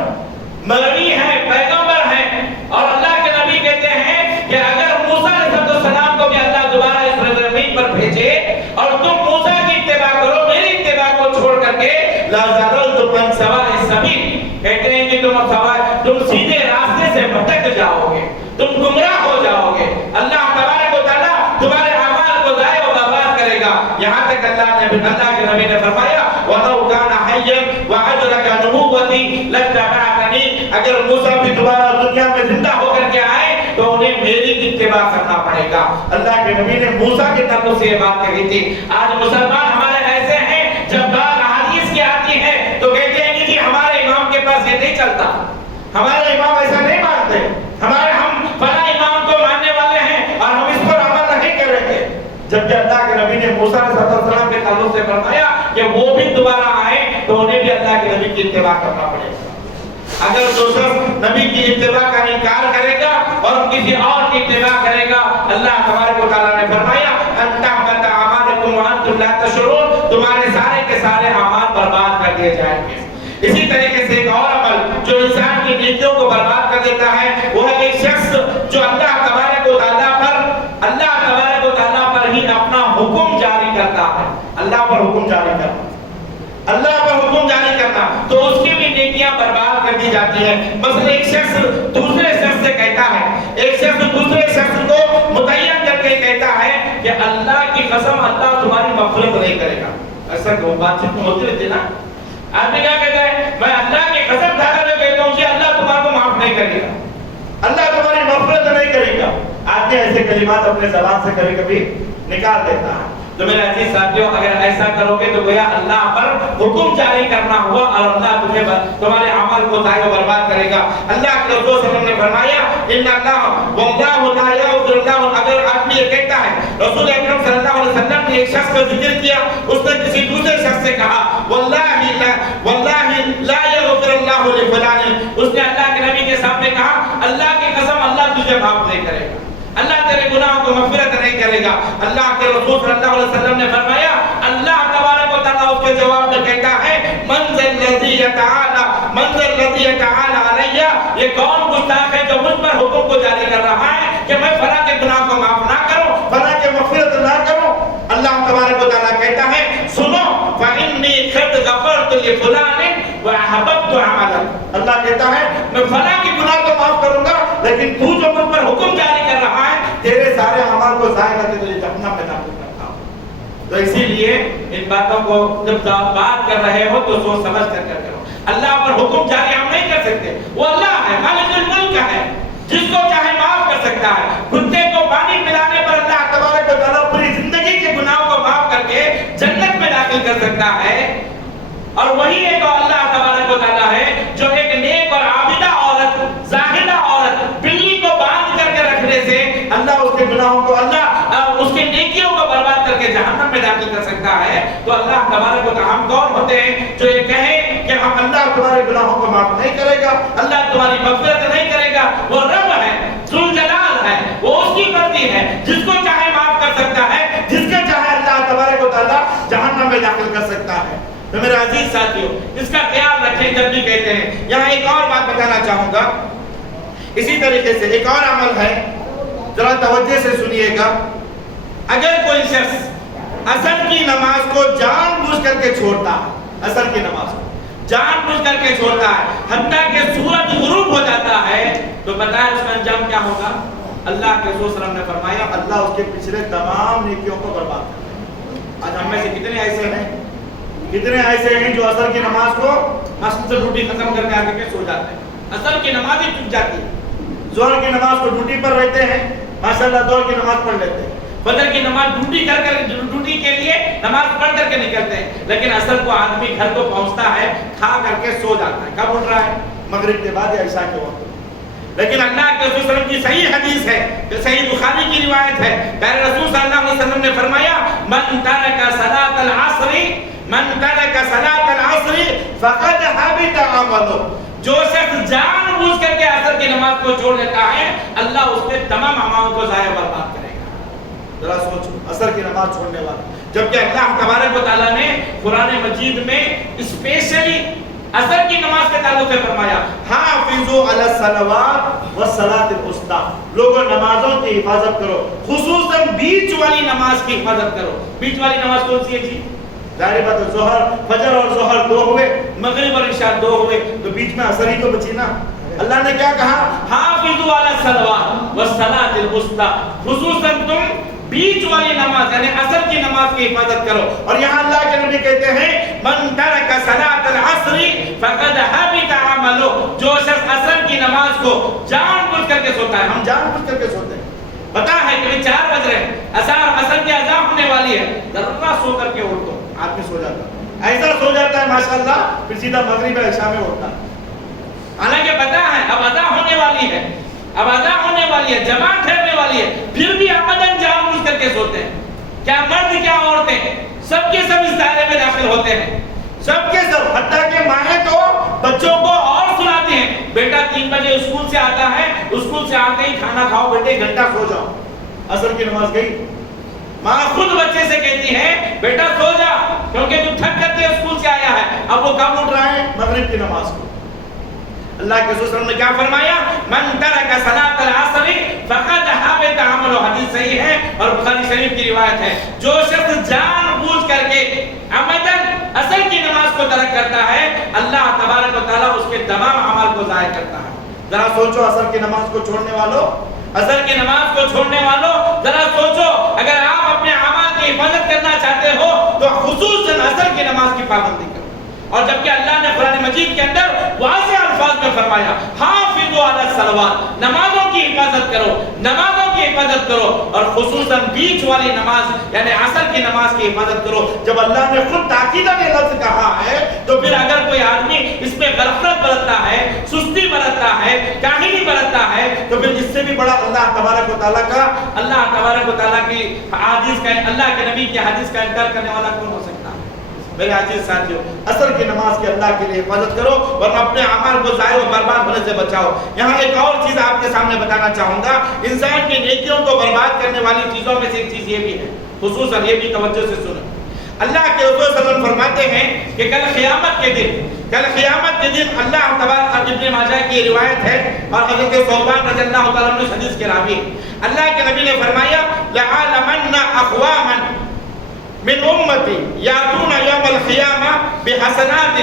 نبی ہے, پیغمبر ہے, اور اللہ کے نبی کہتے ہیں کہ اگر موسیٰ علیہ السلام کو بھی اللہ دوبارہ اس زمین پر بھیجے اور تم موسیٰ کی اتباع کرو, میری اتباع کو چھوڑ کر کے لا ضللتم عن سواء السبیل, کہتے ہیں کہ تم سیدھے راستے سے بھٹک جاؤ گے, تم گمراہ ہو جاؤ گے, اللہ تبارک و تعالی تمہارے اعمال کو ضائع و برباد کرے گا. یہاں تک اللہ کے نبی نے فرمایا وَلَوْ كَانَ حَيًّا وَأَدْرَكَ نُبُوَّتِي لَاتَّبَعَنِي, اگر موسیٰ بھی دوبارہ دنیا میں زندہ ہو کر کے آئے تو انہیں میری اتباع کرنا پڑے گا. اللہ کے نبی نے موسیٰ کے طرف سے یہ بات کہی تھی. آج مسلمان ہمارے ایسے ہیں, جب بات حدیث کی آتی ہے تو کہتے ہیں کہ جی ہمارے امام کے پاس یہ نہیں چلتا, ہمارے امام ایسا نہیں مانتے, ہم فلاں امام کو ماننے والے ہیں اور ہم اس پر عمل نہیں کر رہے تھے. جبکہ اللہ کے نبی نے موسیٰ علیہ السلام کے تعلق سے فرمایا کہ وہ بھی دوبارہ آئے تو انہیں بھی اللہ کے نبی کی اتباع کرنا پڑے گا. اگر جو شخص نبی کی اتباع کا انکار کرے گا اور کسی اور کی اتباع کرے گا, اللہ تبارک و تعالیٰ نے فرمایا ان تحبط اعمالکم وانتم لا تشعرون, تمہارے سارے کے سارے اعمال برباد کر دیے جائیں گے. اسی طریقے سے ایک اور عمل جو انسان کی نیکیوں کو برباد کر دیتا ہے وہ ہے ایک شخص جو اللہ تبارک و تعالیٰ پر ہی اپنا حکم جاری کرتا ہے. اللہ پر حکم جاری کرنا, اللہ پر حکم جاری کرنا تو اس کی بھی نیکیاں برباد کر دی جاتی ہیں. مثلا ایک شخص دوسرے شخص سے کہتا ہے, ایک شخص دوسرے شخص کو متعین کر کے کہتا ہے کہ اللہ کی قسم اللہ تمہاری مغفرت نہیں کرے گا. ایسا بات چیت ہوتی رہتی ہے نا, آدمی کیا کہتا ہے میں اللہ کی قسم کھا کر کہتا ہوں کہ اللہ تمہارے کو معاف نہیں کرے گا, اللہ تمہاری مغفرت نہیں کرے گا. آدمی ایسے کلمات اپنے زبان سے کبھی کبھی نکال دیتا ہے. تو میرے عزیز ساتھیوں, اگر ایسا کرو گے تو گویا اللہ پر حکم جاری کرنا ہوا اور اللہ تمہارے عمل کو ضائع و برباد کرے گا. اللہ کے رسول صلی اللہ علیہ وسلم نے فرمایا ان اللہ واللہ لا یغفر اللہ, اگر آدمی یہ کہتا ہے, رسول اکرم صلی اللہ علیہ وسلم نے ایک شخص کا ذکر کیا, اس نے کسی دوسرے شخص سے کہا واللہ لا یغفر اللہ لفلان, اس نے اللہ کے نبی کے سامنے کہا اللہ کی قسم اللہ تجھے معاف نہیں کرے گا, اللہ تیرے گناہوں کو مغفرت نہیں کرے گا. اللہ کے رسول صلی اللہ علیہ وسلم نے فرمایا اللہ تبارک و تعالیٰ اس کے جواب میں کہتا ہے من ذا الذی یتعالی علی, یہ کون گستاخ ہے جو مجھ پر حکم کو جاری کر رہا ہے کہ میں فلاں کے گناہ کو معاف نہ کروں, فلاں کے مغفرت نہ کروں. اللہ تبارک و تعالیٰ کہتا ہے سنو فإنی قد غفرت لفلان وأحببت عملا, اللہ کہتا ہے میں فلاں کے گناہ کو معاف کروں گا لیکن تو جو مجھ پر حکم جاری کر رہا ہے تیرے سارے اعمال کو ضائع کر کے تجھے جہنم میں داخل کرتا ہوں. تو اسی لیے ان باتوں کو جب بات کر رہے ہو تو سوچ سمجھ کر کرو. اللہ پر حکم جاری ہم نہیں کر سکتے, وہ اللہ ہے, مالک الملک ہے, جس کو چاہے معاف کر سکتا ہے. کتے کو پانی پلانے پر اللہ تبارک و تعالیٰ پوری زندگی کے گناہوں کو معاف کر کے جنت میں داخل کر سکتا ہے. اور وہی ایک اللہ تبارک و تعالیٰ ہے جو ایک نیک اور عابدہ عورت, زاہدہ عورت, بلی کو باندھ کر کے رکھنے سے اللہ اس کے گناہوں کو, اللہ اس کے نیکیوں کو برباد کر کے جہنم میں داخل کر سکتا ہے. تو اللہ تبارک و تعالیٰ, ہم کون ہوتے ہیں جو یہ کہیں کہ ہم اللہ تمہارے گناہوں کو معاف نہیں کرے گا, اللہ تمہاری مغفرت نہیں کرے گا. وہ رب ہے, تو میرے عزیز ساتھیوں اس کا خیال رکھیں جب بھی کہتے ہیں. یہاں ایک اور بات بتانا چاہوں گا. اسی طریقے سے ایک اور عمل ہے, ذرا توجہ سے سنیے گا. اگر کوئی شخص عصر کی نماز کو جان بوجھ کر کے چھوڑتا ہے, عصر کی نماز کو جان بوجھ کر کے چھوڑتا ہے, حتیٰ کہ سورج غروب ہو جاتا ہے, تو بتائیں اس کا انجام کیا ہوگا؟ اللہ کے رسول صلی اللہ علیہ وسلم نے فرمایا اللہ اس کے پچھلے تمام نیکیوں کو برباد کر دے. آج ہم میں سے کتنے ایسے ہیں جو عصر کی نماز کو مسجد سے ڈیوٹی ختم کر کے آ کے سو جاتے ہیں, عصر کی نماز ہی چک جاتی ہے, ظہر کی نماز کو ڈیوٹی پر رہتے ہیں, ماشاءاللہ ظہر کی نماز پڑھ لیتے ہیں, فجر کی نماز ڈیوٹی کے لیے نماز پڑھ کر کے نکلتے ہیں, لیکن عصر کو آدمی گھر کو پہنچتا ہے کھا کر کے سو جاتا ہے. کب اٹھ رہا ہے؟ مغرب کے بعد یا عشاء کے وقت. لیکن اللہ کے رسول صلی اللہ علیہ وسلم کی صحیح حدیث ہے, صحیح بخاری کی روایت ہے, پیارے رسول صلی اللہ علیہ وسلم نے فرمایا من ترک صلاۃ العصر فقد حبط عمله. جو شخص جان بوجھ کر کے عصر کی نماز کو چھوڑ دیتا ہے اللہ اس کے تمام اعمال کو ضائع برباد کرے گا. ذرا سوچو, عصر کی نماز چھوڑنے والا, جبکہ اللہ تبارک و تعالیٰ نے قرآن مجید میں اسپیشلی عصر کی نماز کے تعلق سے فرمایا حافظوا علی الصلوات والصلاۃ الوسطی, لوگوں نمازوں کی حفاظت کرو, خصوصاً بیچ والی نماز کی حفاظت کرو. بیچ والی نماز کون سی ہے جی؟ ظاہر بات ہے ظہر, فجر اور ظہر 2 ہوئے, مغرب اور عشاء 2 ہوئے, تو بیچ میں عصر ہی تو بچی نا. اللہ نے کیا کہا؟ حافظوا علی الصلوات والصلاۃ الوسطی, خصوصاً تم بیچ والی نماز یعنی عصر کی نماز کی حفاظت کرو. اور یہاں اللہ کے نبی کہتے ہیں من ترک صلاۃ العصر فقد حبط عمله. جو شخص عصر کی نماز کو جان بوجھ کر کے سوتا ہے, ہم جان بوجھ کر کے سوتے ہیں, پتا ہے کہ 4 بج رہے ہیں, عصر کی اذان ہونے والی ہے, ذرا سو کر کے اٹھ دو, آدمی سو جاتا ہے, ایسا سو جاتا ہے ماشاءاللہ, پھر سیدھا مغرب یا عشاء میں اٹھتا ہے, حالانکہ پتا ہے اب اذان ہونے والی ہے, اب اذان ہونے والی ہے, جماعت ٹھہرنے والی ہے, پھر بھی عمدن جان بوجھ کر کے سوتے ہیں. کیا مرد کیا عورتیں سب کے سب اس دائرے میں داخل ہوتے ہیں, سب کے سب, حتیٰ کہ مائیں تو بچوں کو اور سناتی ہیں, بیٹا 3 بجے اسکول سے آتا ہے, اسکول سے آتے ہی کھانا کھاؤ بیٹے, 1 گھنٹہ سو جاؤ. عصر کی نماز گئی, ماں خود بچے سے کہتی ہے بیٹا سو جا کیونکہ تو تھک کر کے اسکول سے آیا ہے. اب وہ کب اٹھ رہا ہے؟ مغرب کی نماز کو. اللہ کے رسول صلی اللہ علیہ وسلم نے کیا فرمایا؟ من ترک صلاۃ العصر فقد حبط عمله. حدیث صحیح ہے اور بخاری شریف کی روایت ہے. جو شخص جان بوجھ کر کے عمدن عصر کی نماز کو ترک کرتا ہے اللہ تبارک و تعالیٰ اس کے تمام اعمال کو ضائع کرتا ہے. ذرا سوچو عصر کی نماز کو چھوڑنے والوں, عصر کی نماز کو چھوڑنے والوں, ذرا سوچو اگر آپ اپنے اعمال کی حفاظت کرنا چاہتے ہو تو خصوصاً عصر کی نماز کی پابندی کرو. اور جبکہ اللہ نے قرآن مجید کے اندر واضح الفاظ میں فرمایا حافظوا علی الصلوات, نمازوں کی حفاظت کرو, نمازوں کی حفاظت کرو, اور خصوصاً بیچ والی نماز یعنی عصر کی نماز کی حفاظت کرو. جب اللہ نے خود تاکیداً یہ لفظ کہا ہے تو پھر اگر کوئی آدمی اس میں غفلت برتتا ہے, سستی برتتا ہے, کاہلی برتتا ہے, تو پھر اس سے بھی بڑا اللہ تبارک و تعالیٰ کا, اللہ تبارک و تعالیٰ کی حدیث کا, اللہ کے نبی کی حدیث کا انکار کرنے والا کون ہو سکتا ہے؟ میرے عزیز ساتھیوں, عصر کی نماز کی اللہ کے لیے حفاظت کرو اور اپنے اعمال کو ضائع و برباد ہونے سے بچاؤ. یہاں ایک اور چیز آپ کے سامنے بتانا چاہوں گا, انسان کی نیکیوں کو برباد کرنے والی چیزوں میں سے ایک چیز یہ بھی ہے, خصوصاً یہ بھی توجہ سے سنیں. اللہ کے رسول صلی اللہ علیہ وسلم فرماتے ہیں کہ کل قیامت کے دن اللہ تبارک, ابن ماجہ کی روایت ہے اور حضرت ثوبان رضی اللہ تعالیٰ عنہ حدیث کے راوی, اللہ کے نبی نے فرمایا لعلمن اقواما من امتی یاتون یوم القیامہ بحسنات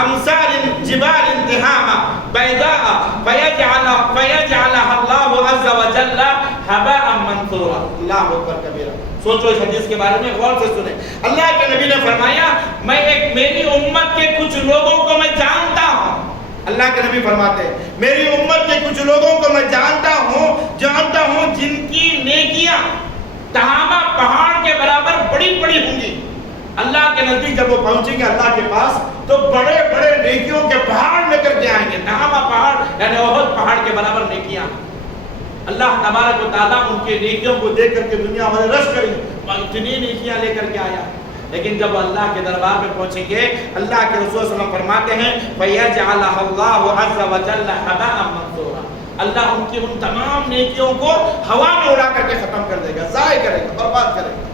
امثال جبال تہامہ بیضاء فیجعلها اللہ عز وجل ہباء منثورا. اللہ اکبر کبیرہ. سوچو اس حدیث کے بارے میں, غور سے سنیں. اللہ کے نبی نے فرمایا میں میری امت کے کچھ لوگوں کو میں جانتا ہوں, اللہ کے نبی فرماتے ہیں میری امت کے کچھ لوگوں کو میں جانتا ہوں جن کی نیکیاں تہامہ پہاڑ کے برابر بڑی بڑی ہوں گی. اللہ کے نزدیک جب وہ پہنچیں گے اللہ کے پاس تو بڑے بڑے نیکیوں کے پہاڑ لے کر کے آئیں گے. تہامہ پہاڑ یعنی احد پہاڑ کے برابر نیکیاں. اللہ تبارک و تعالیٰ ان کے نیکیوں کو دیکھ کر کے دنیا والے رش کریں گے اتنی نیکیاں لے کر کے آیا. لیکن جب اللہ کے دربار میں پہنچیں گے اللہ کے رسول صلی اللہ علیہ وسلم فرماتے ہیں فَيَجْعَلَهَا اللَّهُ عَزَّ وَجَلَّ هَبَاءً مَنثُورًا. اللہ ان کی ان تمام نیکیوں کو ہوا میں اڑا کر کے ختم کر دے گا, ضائع کرے گا, برباد کرے گا.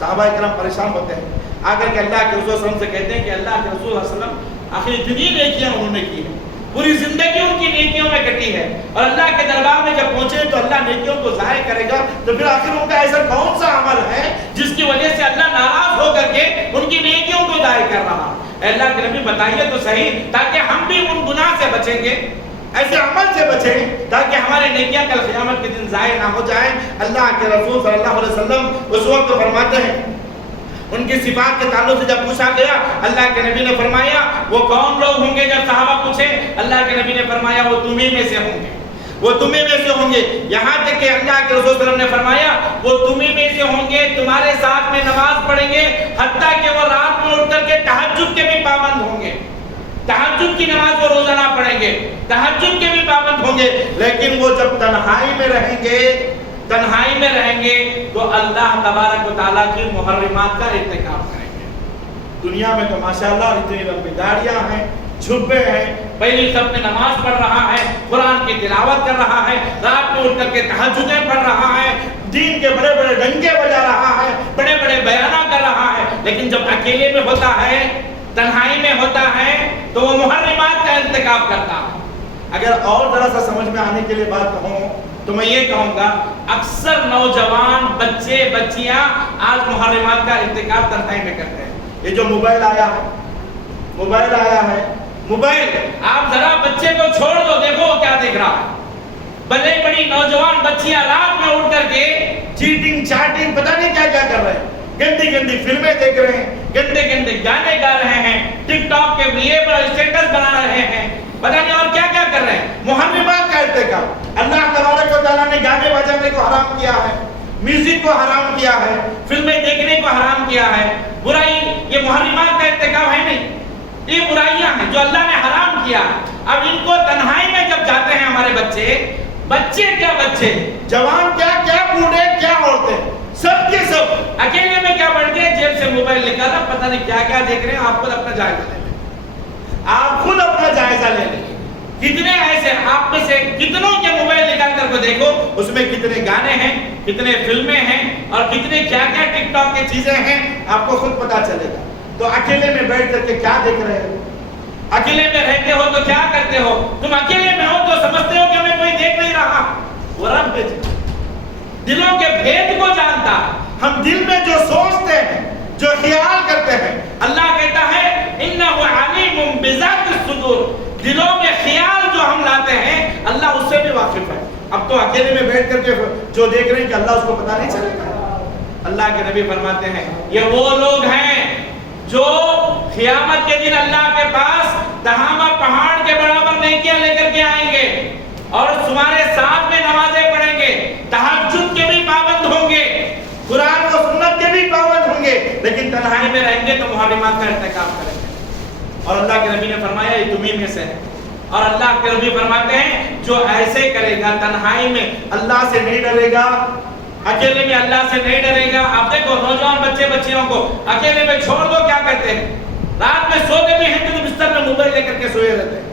صحابہ کرام پریشان ہوتے ہیں, آ کر کے اللہ کے رسول صلی اللہ علیہ وسلم سے کہتے ہیں کہ اللہ کے رسول صلی اللہ علیہ وسلم آخر اتنی نیکیاں انہوں نے کی ہیں، پوری زندگی ان کی نیکیوں میں کٹی ہے، اور اللہ کے دربار میں جب پہنچے تو اللہ نیکیوں کو ظاہر کرے گا، تو پھر آخر ان کا ایسا کون سا عمل ہے جس کی وجہ سے اللہ ناراض ہو کر کے ان کی نیکیوں کو ظاہر کر رہا؟ اے اللہ کے نبی بتائیے تو صحیح، تاکہ ہم بھی ان گناہ سے بچیں گے، ایسے عمل سے بچیں تاکہ ہمارے نیکیاں کل قیامت کے دن ضائع نہ ہو جائیں۔ اللہ کے رسول صلی اللہ علیہ وسلم اس وقت فرماتے ہیں، ان کی صفات کے تعلق سے جب پوچھا گیا، اللہ کے نبی نے فرمایا وہ کون لوگ ہوں گے؟ جب صحابہ پوچھے، اللہ کے نبی نے فرمایا وہ تمہیں میں سے ہوں گے، وہ تمہیں میں سے ہوں گے، یہاں تک کہ اللہ کے رسول صلی اللہ علیہ وسلم نے فرمایا وہ تمہیں میں سے ہوں گے، تمہارے ساتھ میں نماز پڑھیں گے، حتیٰ کہ وہ رات میں اٹھ کر کے تہجد کے بھی پابند ہوں گے، تہجد کی نماز وہ روزانہ پڑھیں گے، تہجد کے بھی پابند ہوں گے، لیکن وہ جب تنہائی میں رہیں گے، تنہائی میں رہیں گے تو اللہ تبارک و تعالیٰ کی محرمات کا ارتکاب کریں گے۔ دنیا میں تو ماشاءاللہ اتنی لمبی داڑیاں ہیں، جھبے ہیں، پہلی صف میں نماز پڑھ رہا ہے، قرآن کی تلاوت کر رہا ہے، رات میں اٹھ کر کے تہجدیں پڑھ رہا ہے، دین کے بڑے بڑے ڈنکے بجا رہا ہے، بڑے بڑے بیانات کر رہا ہے، لیکن جب اکیلے میں ہوتا ہے، تنہائی میں ہوتا ہے تو وہ محرمات کا ارتکاب کرتا ہے۔ اگر اور ذرا سا سمجھ میں آنے کے لیے بات کہوں تو میں یہ کہوں گا، اکثر نوجوان بچے بچیاں آج محرمات کا ارتکاب تنہائی میں کرتے ہیں۔ یہ جو موبائل آیا ہے، موبائل آیا ہے، موبائل آپ ذرا بچے کو چھوڑ دو، دیکھو وہ کیا دیکھ رہا ہے۔ بڑی بڑی نوجوان بچیاں رات میں اٹھ کر کے چیٹنگ چاٹنگ پتہ نہیں کیا کیا کر رہے ہیں، گندی گندی فلمیں دیکھ رہے ہیں، گندے گندے گانے گا رہے ہیں، ٹک ٹاک کے لیے اسٹیٹس بنا رہے ہیں، پتہ نہیں اور کیا کیا کر رہے ہیں۔ محرمات کا ارتکاب، اللہ تبارک و تعالیٰ نے گانے بجانے کو حرام کیا ہے، میوزک کو حرام کیا ہے، فلمیں دیکھنے کو حرام کیا ہے۔ برائی یہ محرمات کا ارتکاب ہے نہیں، یہ برائیاں ہیں جو اللہ نے حرام کیا ہے۔ اب ان کو تنہائی میں جب جاتے ہیں ہمارے بچے، بچے کیا بچے، جوان کیا کیا، بوڑھے کیا عورتیں، سب کے سب اکیلے میں کیا بڑھ گئے، جیب سے موبائل نکالا، پتہ نہیں کیا کیا دیکھ رہے ہیں۔ آپ خود اپنا جائزہ لے لیں، آپ خود اپنا جائزہ لے لیں، کتنے ایسے آپ میں سے کتنوں کے موبائل نکال کر کو دیکھو، اس میں کتنے گانے ہیں، کتنے فلمیں ہیں، اور کتنے کیا کیا ٹک ٹاک کی چیزیں ہیں، آپ کو خود پتا چلے گا۔ تو اکیلے میں بیٹھ کر کے کیا دیکھ رہے ہو، اکیلے میں رہتے ہو تو کیا کرتے ہو، تم اکیلے میں ہو تو سمجھتے ہو کہ ہمیں کوئی دیکھ نہیں رہا، وہ رب دلوں کے بھید کو جانتا ہے۔ ہم دل میں جو سوچتے ہیں، جو خیال کرتے ہیں، اللہ کہتا ہے انہ علیم بذات الصدور، دلوں میں خیال جو ہم لاتے ہیں اللہ اس سے بھی واقف ہے۔ اب تو اکیلے میں بیٹھ کر کے جو دیکھ رہے ہیں کہ اللہ اس کو پتہ نہیں چلے گا۔ اللہ کے نبی فرماتے ہیں یہ وہ لوگ ہیں جو قیامت کے دن اللہ کے پاس تہامہ پہاڑ کے برابر نیکیاں لے کر کے آئیں گے، اور تمہارے ساتھ میں نمازیں پڑھیں گے، تہجد کے بھی پابند ہوں گے، قرآن و سنت کے بھی پابند ہوں گے، لیکن تنہائی میں رہیں گے تو محرمات کا ارتکاب کریں گے۔ اور اللہ کے نبی نے فرمایا یہ تمہیں میں سے ہے۔ اور اللہ کے نبی فرماتے ہیں جو ایسے کرے گا، تنہائی میں اللہ سے نہیں ڈرے گا، اکیلے میں اللہ سے نہیں ڈرے گا۔ آپ دیکھو نوجوان بچے بچیوں کو اکیلے میں چھوڑ دو، کیا کرتے ہیں، رات میں سوتے بھی ہیں تو بستر میں موبائل لے کر کے سوئے رہتے ہیں،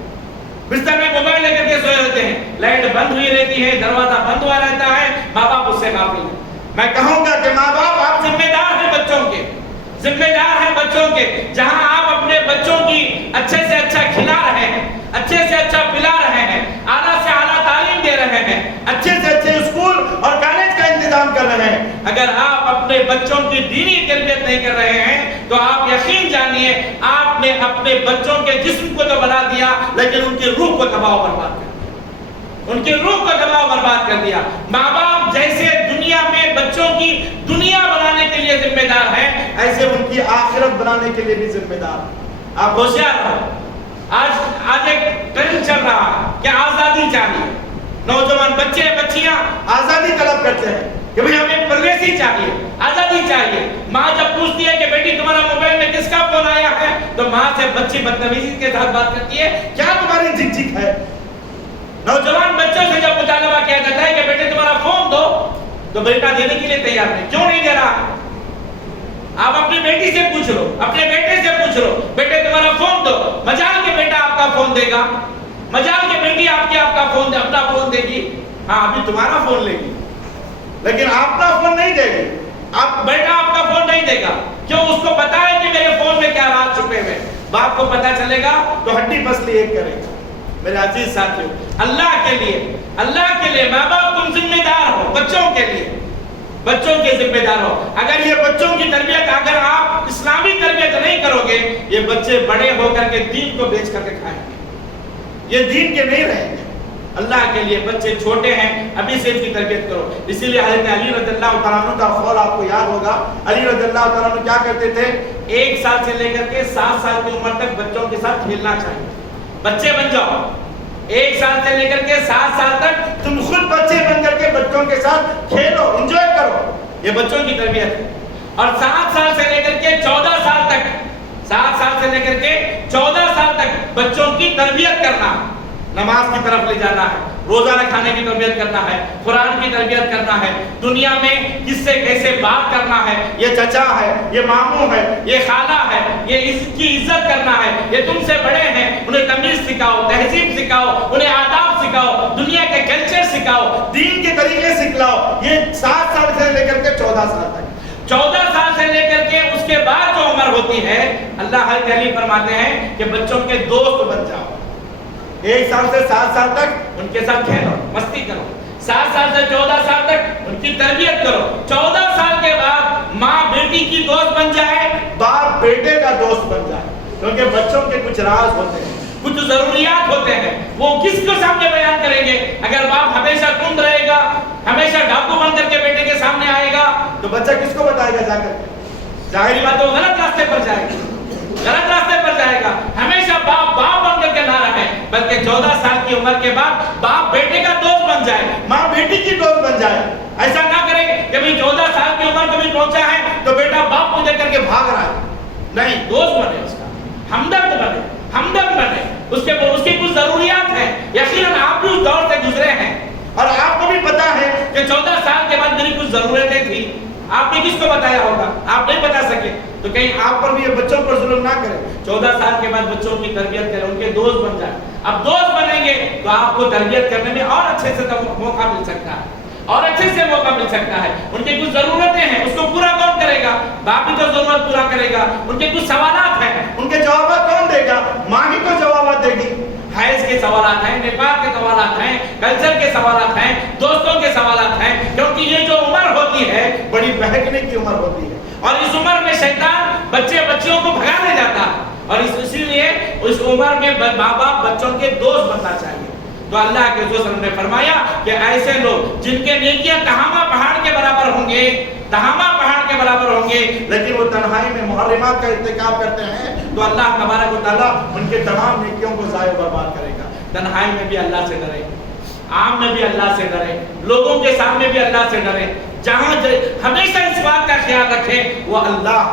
بستر میں موبائل لے کر کے سوئے رہتے ہیں، لائٹ بند ہوئی رہتی ہے، دروازہ بند ہوا رہتا ہے، ماں باپ اس سے غافل ہیں۔ میں کہوں گا کہ ماں باپ آپ ذمہ دار ہیں بچوں کے، ذمہ دار ہیں بچوں کے۔ جہاں آپ اپنے بچوں کی اچھے سے اچھا کھلا رہے ہیں، اچھے سے اچھا پلا رہے ہیں، اعلیٰ سے اعلیٰ تعلیم دے رہے ہیں، اچھے سے اچھے اسکول اور کالج کا انتظام کر رہے ہیں، اگر آپ اپنے بچوں کی دینی تربیت نہیں کر رہے ہیں تو آپ یقین جانیے آپ نے اپنے بچوں کے جسم کو تو بنا دیا لیکن ان کی روح کو تباہ و برباد کر دیا، ان کی روح کو تباہ و برباد کر دیا۔ ماں باپ جیسے دنیا میں بچوں کی دنیا بنانے کے لیے ذمہ دار ہیں، ایسے ان کی آخرت بنانے کے لیے بھی ذمہ دار ہیں۔ آپ ہوشیار رہو۔ آج ایک ٹرینڈ چل رہا ہے کہ آزادی چاہیے، نوجوان بچے بچیاں آزادی طلب کرتے ہیں کہ بھئی ہمیں پرویسی چاہیے، آزادی چاہیے۔ ماں جب پوچھتی ہے کہ بیٹی تمہارا موبائل میں کس کا فون آیا ہے تو ماں سے بچی بدتمیزی کے ساتھ بات کرتی ہے، کیا تمہاری جھک جھک ہے۔ نوجوان بچوں سے جب مطالبہ کیا جاتا ہے کہ بیٹے تمہارا فون دو تو بیٹا دینے کے لیے تیار نہیں، کیوں نہیں دے رہا؟ آپ اپنی بیٹی سے پوچھ لو، اپنے بیٹے سے پوچھ لو، بیٹے تمہارا فون دو، مجال کے بیٹا آپ کا فون دے گا، مجال کے بیٹی آپ کا فون دے، اپنا فون دے گی، ہاں ابھی تمہارا فون لے گی لیکن اپنا فون نہیں دے گی، آپ بیٹا آپ کا فون نہیں دے گا۔ کیوں؟ اس کو پتا ہے کہ میرے فون میں کیا راز چھپے ہوئے. باپ کو پتا چلے گا تو ہڈی پسلی ایک کرے گا. میرے عزیز ساتھیوں، اللہ کے لیے ماں باپ تم ذمہ دار ہو، بچوں کے ذمہ دار ہو. اگر یہ بچوں کی تربیت اگر آپ اسلامی تربیت نہیں کرو گے، یہ بچے بڑے ہو کر کے دین کو بیچ کر کے کھائیں گے، یہ دین کے نہیں رہیں گے. اللہ کے لیے بچے چھوٹے ہیں، ابھی سے ان کی تربیت کرو. اسی لیے حضرت علی رضی اللہ تعالیٰ عنہ کا قول آپ کو یاد ہوگا. علی رضی اللہ تعالیٰ عنہ کیا کرتے تھے؟ 1 سال سے لے کر کے 7 سال کی عمر تک بچوں کے ساتھ کھیلنا چاہیے. بچے بن جاؤ، 1 سال سے لے کر کے 7 سال تک تم خود بچے بن کر کے بچوں کے ساتھ کھیلو، انجوائے کرو. یہ بچوں کی تربیت ہے. اور 7 سال سے لے کر کے 14 سال تک 7 سال سے لے کر کے 14 سال تک بچوں کی تربیت کرنا، نماز کی طرف لے جانا ہے، روزہ رکھانے کی تربیت کرنا ہے، قرآن کی تربیت کرنا ہے، دنیا میں کس سے کیسے بات کرنا ہے، یہ چچا ہے، یہ ماموں ہے، یہ خالہ ہے، یہ اس کی عزت کرنا ہے، یہ تم سے بڑے ہیں، انہیں تمیز سکھاؤ، تہذیب سکھاؤ، انہیں آداب سکھاؤ، دنیا کے کلچر سکھاؤ، دین کے طریقے سکھلاؤ. یہ 7 سال سے لے کر کے 14 سال تک. 14 سال سے لے کر کے اس کے بعد جو عمر ہوتی ہے، اللہ حضرت علی فرماتے ہیں کہ بچوں کے دوست بن جاؤ. 1 سال سے 7 سال تک ان کے ساتھ کھیلو، مستی کرو. 7 سال سے 14 سال تک ان کی تربیت کرو. 14 سال کے بعد ماں بیٹی کی دوست بن جائے، باپ بیٹے کا دوست بن جائے. کیونکہ بچوں کے کچھ راز ہوتے ہیں، کچھ ضروریات ہوتے ہیں، وہ کس کو سامنے بیان کریں گے؟ اگر باپ ہمیشہ تند رہے گا، ہمیشہ ڈاکو بن کر کے بیٹے کے سامنے آئے گا، تو بچہ کس کو بتائے گا؟ جا کر کے ظاہری بات وہ غلط راستے پر جائے گا، غلط راستے پر جائے گا. ہمیشہ باپ بن کر کے نہ رہے، بلکہ 14 سال کی عمر کے بعد باپ بیٹے کا دوست بن جائے، ماں بیٹی کی دوست بن جائے. ایسا نہ کرے کہ بھئی 14 سال کی عمر کبھی پہنچا ہے تو بیٹا باپ کو دیکھ کر کے بھاگ رہا ہے. نہیں، دوست بنے، اس کا ہمدرد بنے. اس کی کچھ ضروریات ہیں، یقیناً آپ بھی اس دور سے گزرے ہیں اور آپ کو بھی پتا ہے کہ 14 سال کے بعد میری کچھ ضرورتیں تھیں. آپ نے کس کو بتایا ہوگا؟ آپ نہیں بتا سکے تو کہیں آپ پر بھی یہ بچوں پر ظلم نہ کریں. 14 سال کے بعد بچوں کی تربیت کریں، ان کے دوست بن جائیں. اب دوست بنیں گے تو آپ کو تربیت کرنے میں اور اچھے سے موقع مل سکتا ہے، اور اچھے سے موقع مل سکتا ہے. ان کی کچھ ضرورتیں ہیں، اس کو پورا کون کرے گا؟ باپ ہی تو ضرورت پورا کرے گا. ان کے کچھ سوالات ہیں، ان کے جوابات کون دے گا؟ ماں ہی تو جوابات دے گی. حیض کے سوالات ہیں، نفاق کے سوالات ہیں، کلچر کے سوالات ہیں، دوستوں کے سوالات ہیں. کیونکہ یہ جو عمر ہوتی ہے بڑی بہکنے کی عمر ہوتی ہے، اور اس عمر میں شیطان بچیوں کو بھگانے جاتا ہے. اور اسی لیے اس عمر میں ماں باپ بچوں کے دوست بننا چاہیے. تو اللہ کے رسول صلی اللہ علیہ وسلم نے فرمایا کہ ایسے لوگ جن کے نیکیاں تہامہ پہاڑ کے برابر ہوں گے، لیکن وہ تنہائی میں محرمات کا ارتکاب کرتے ہیں، تو اللہ تبارک و تعالیٰ ان کے تمام نیکیوں کو ضائع و برباد کرے گا. تنہائی میں بھی اللہ سے ڈرے، عام میں بھی اللہ سے ڈرے، لوگوں کے سامنے بھی اللہ سے ڈرے. جہاں ہمیشہ اس بات کا خیال رکھیں وہ اللہ،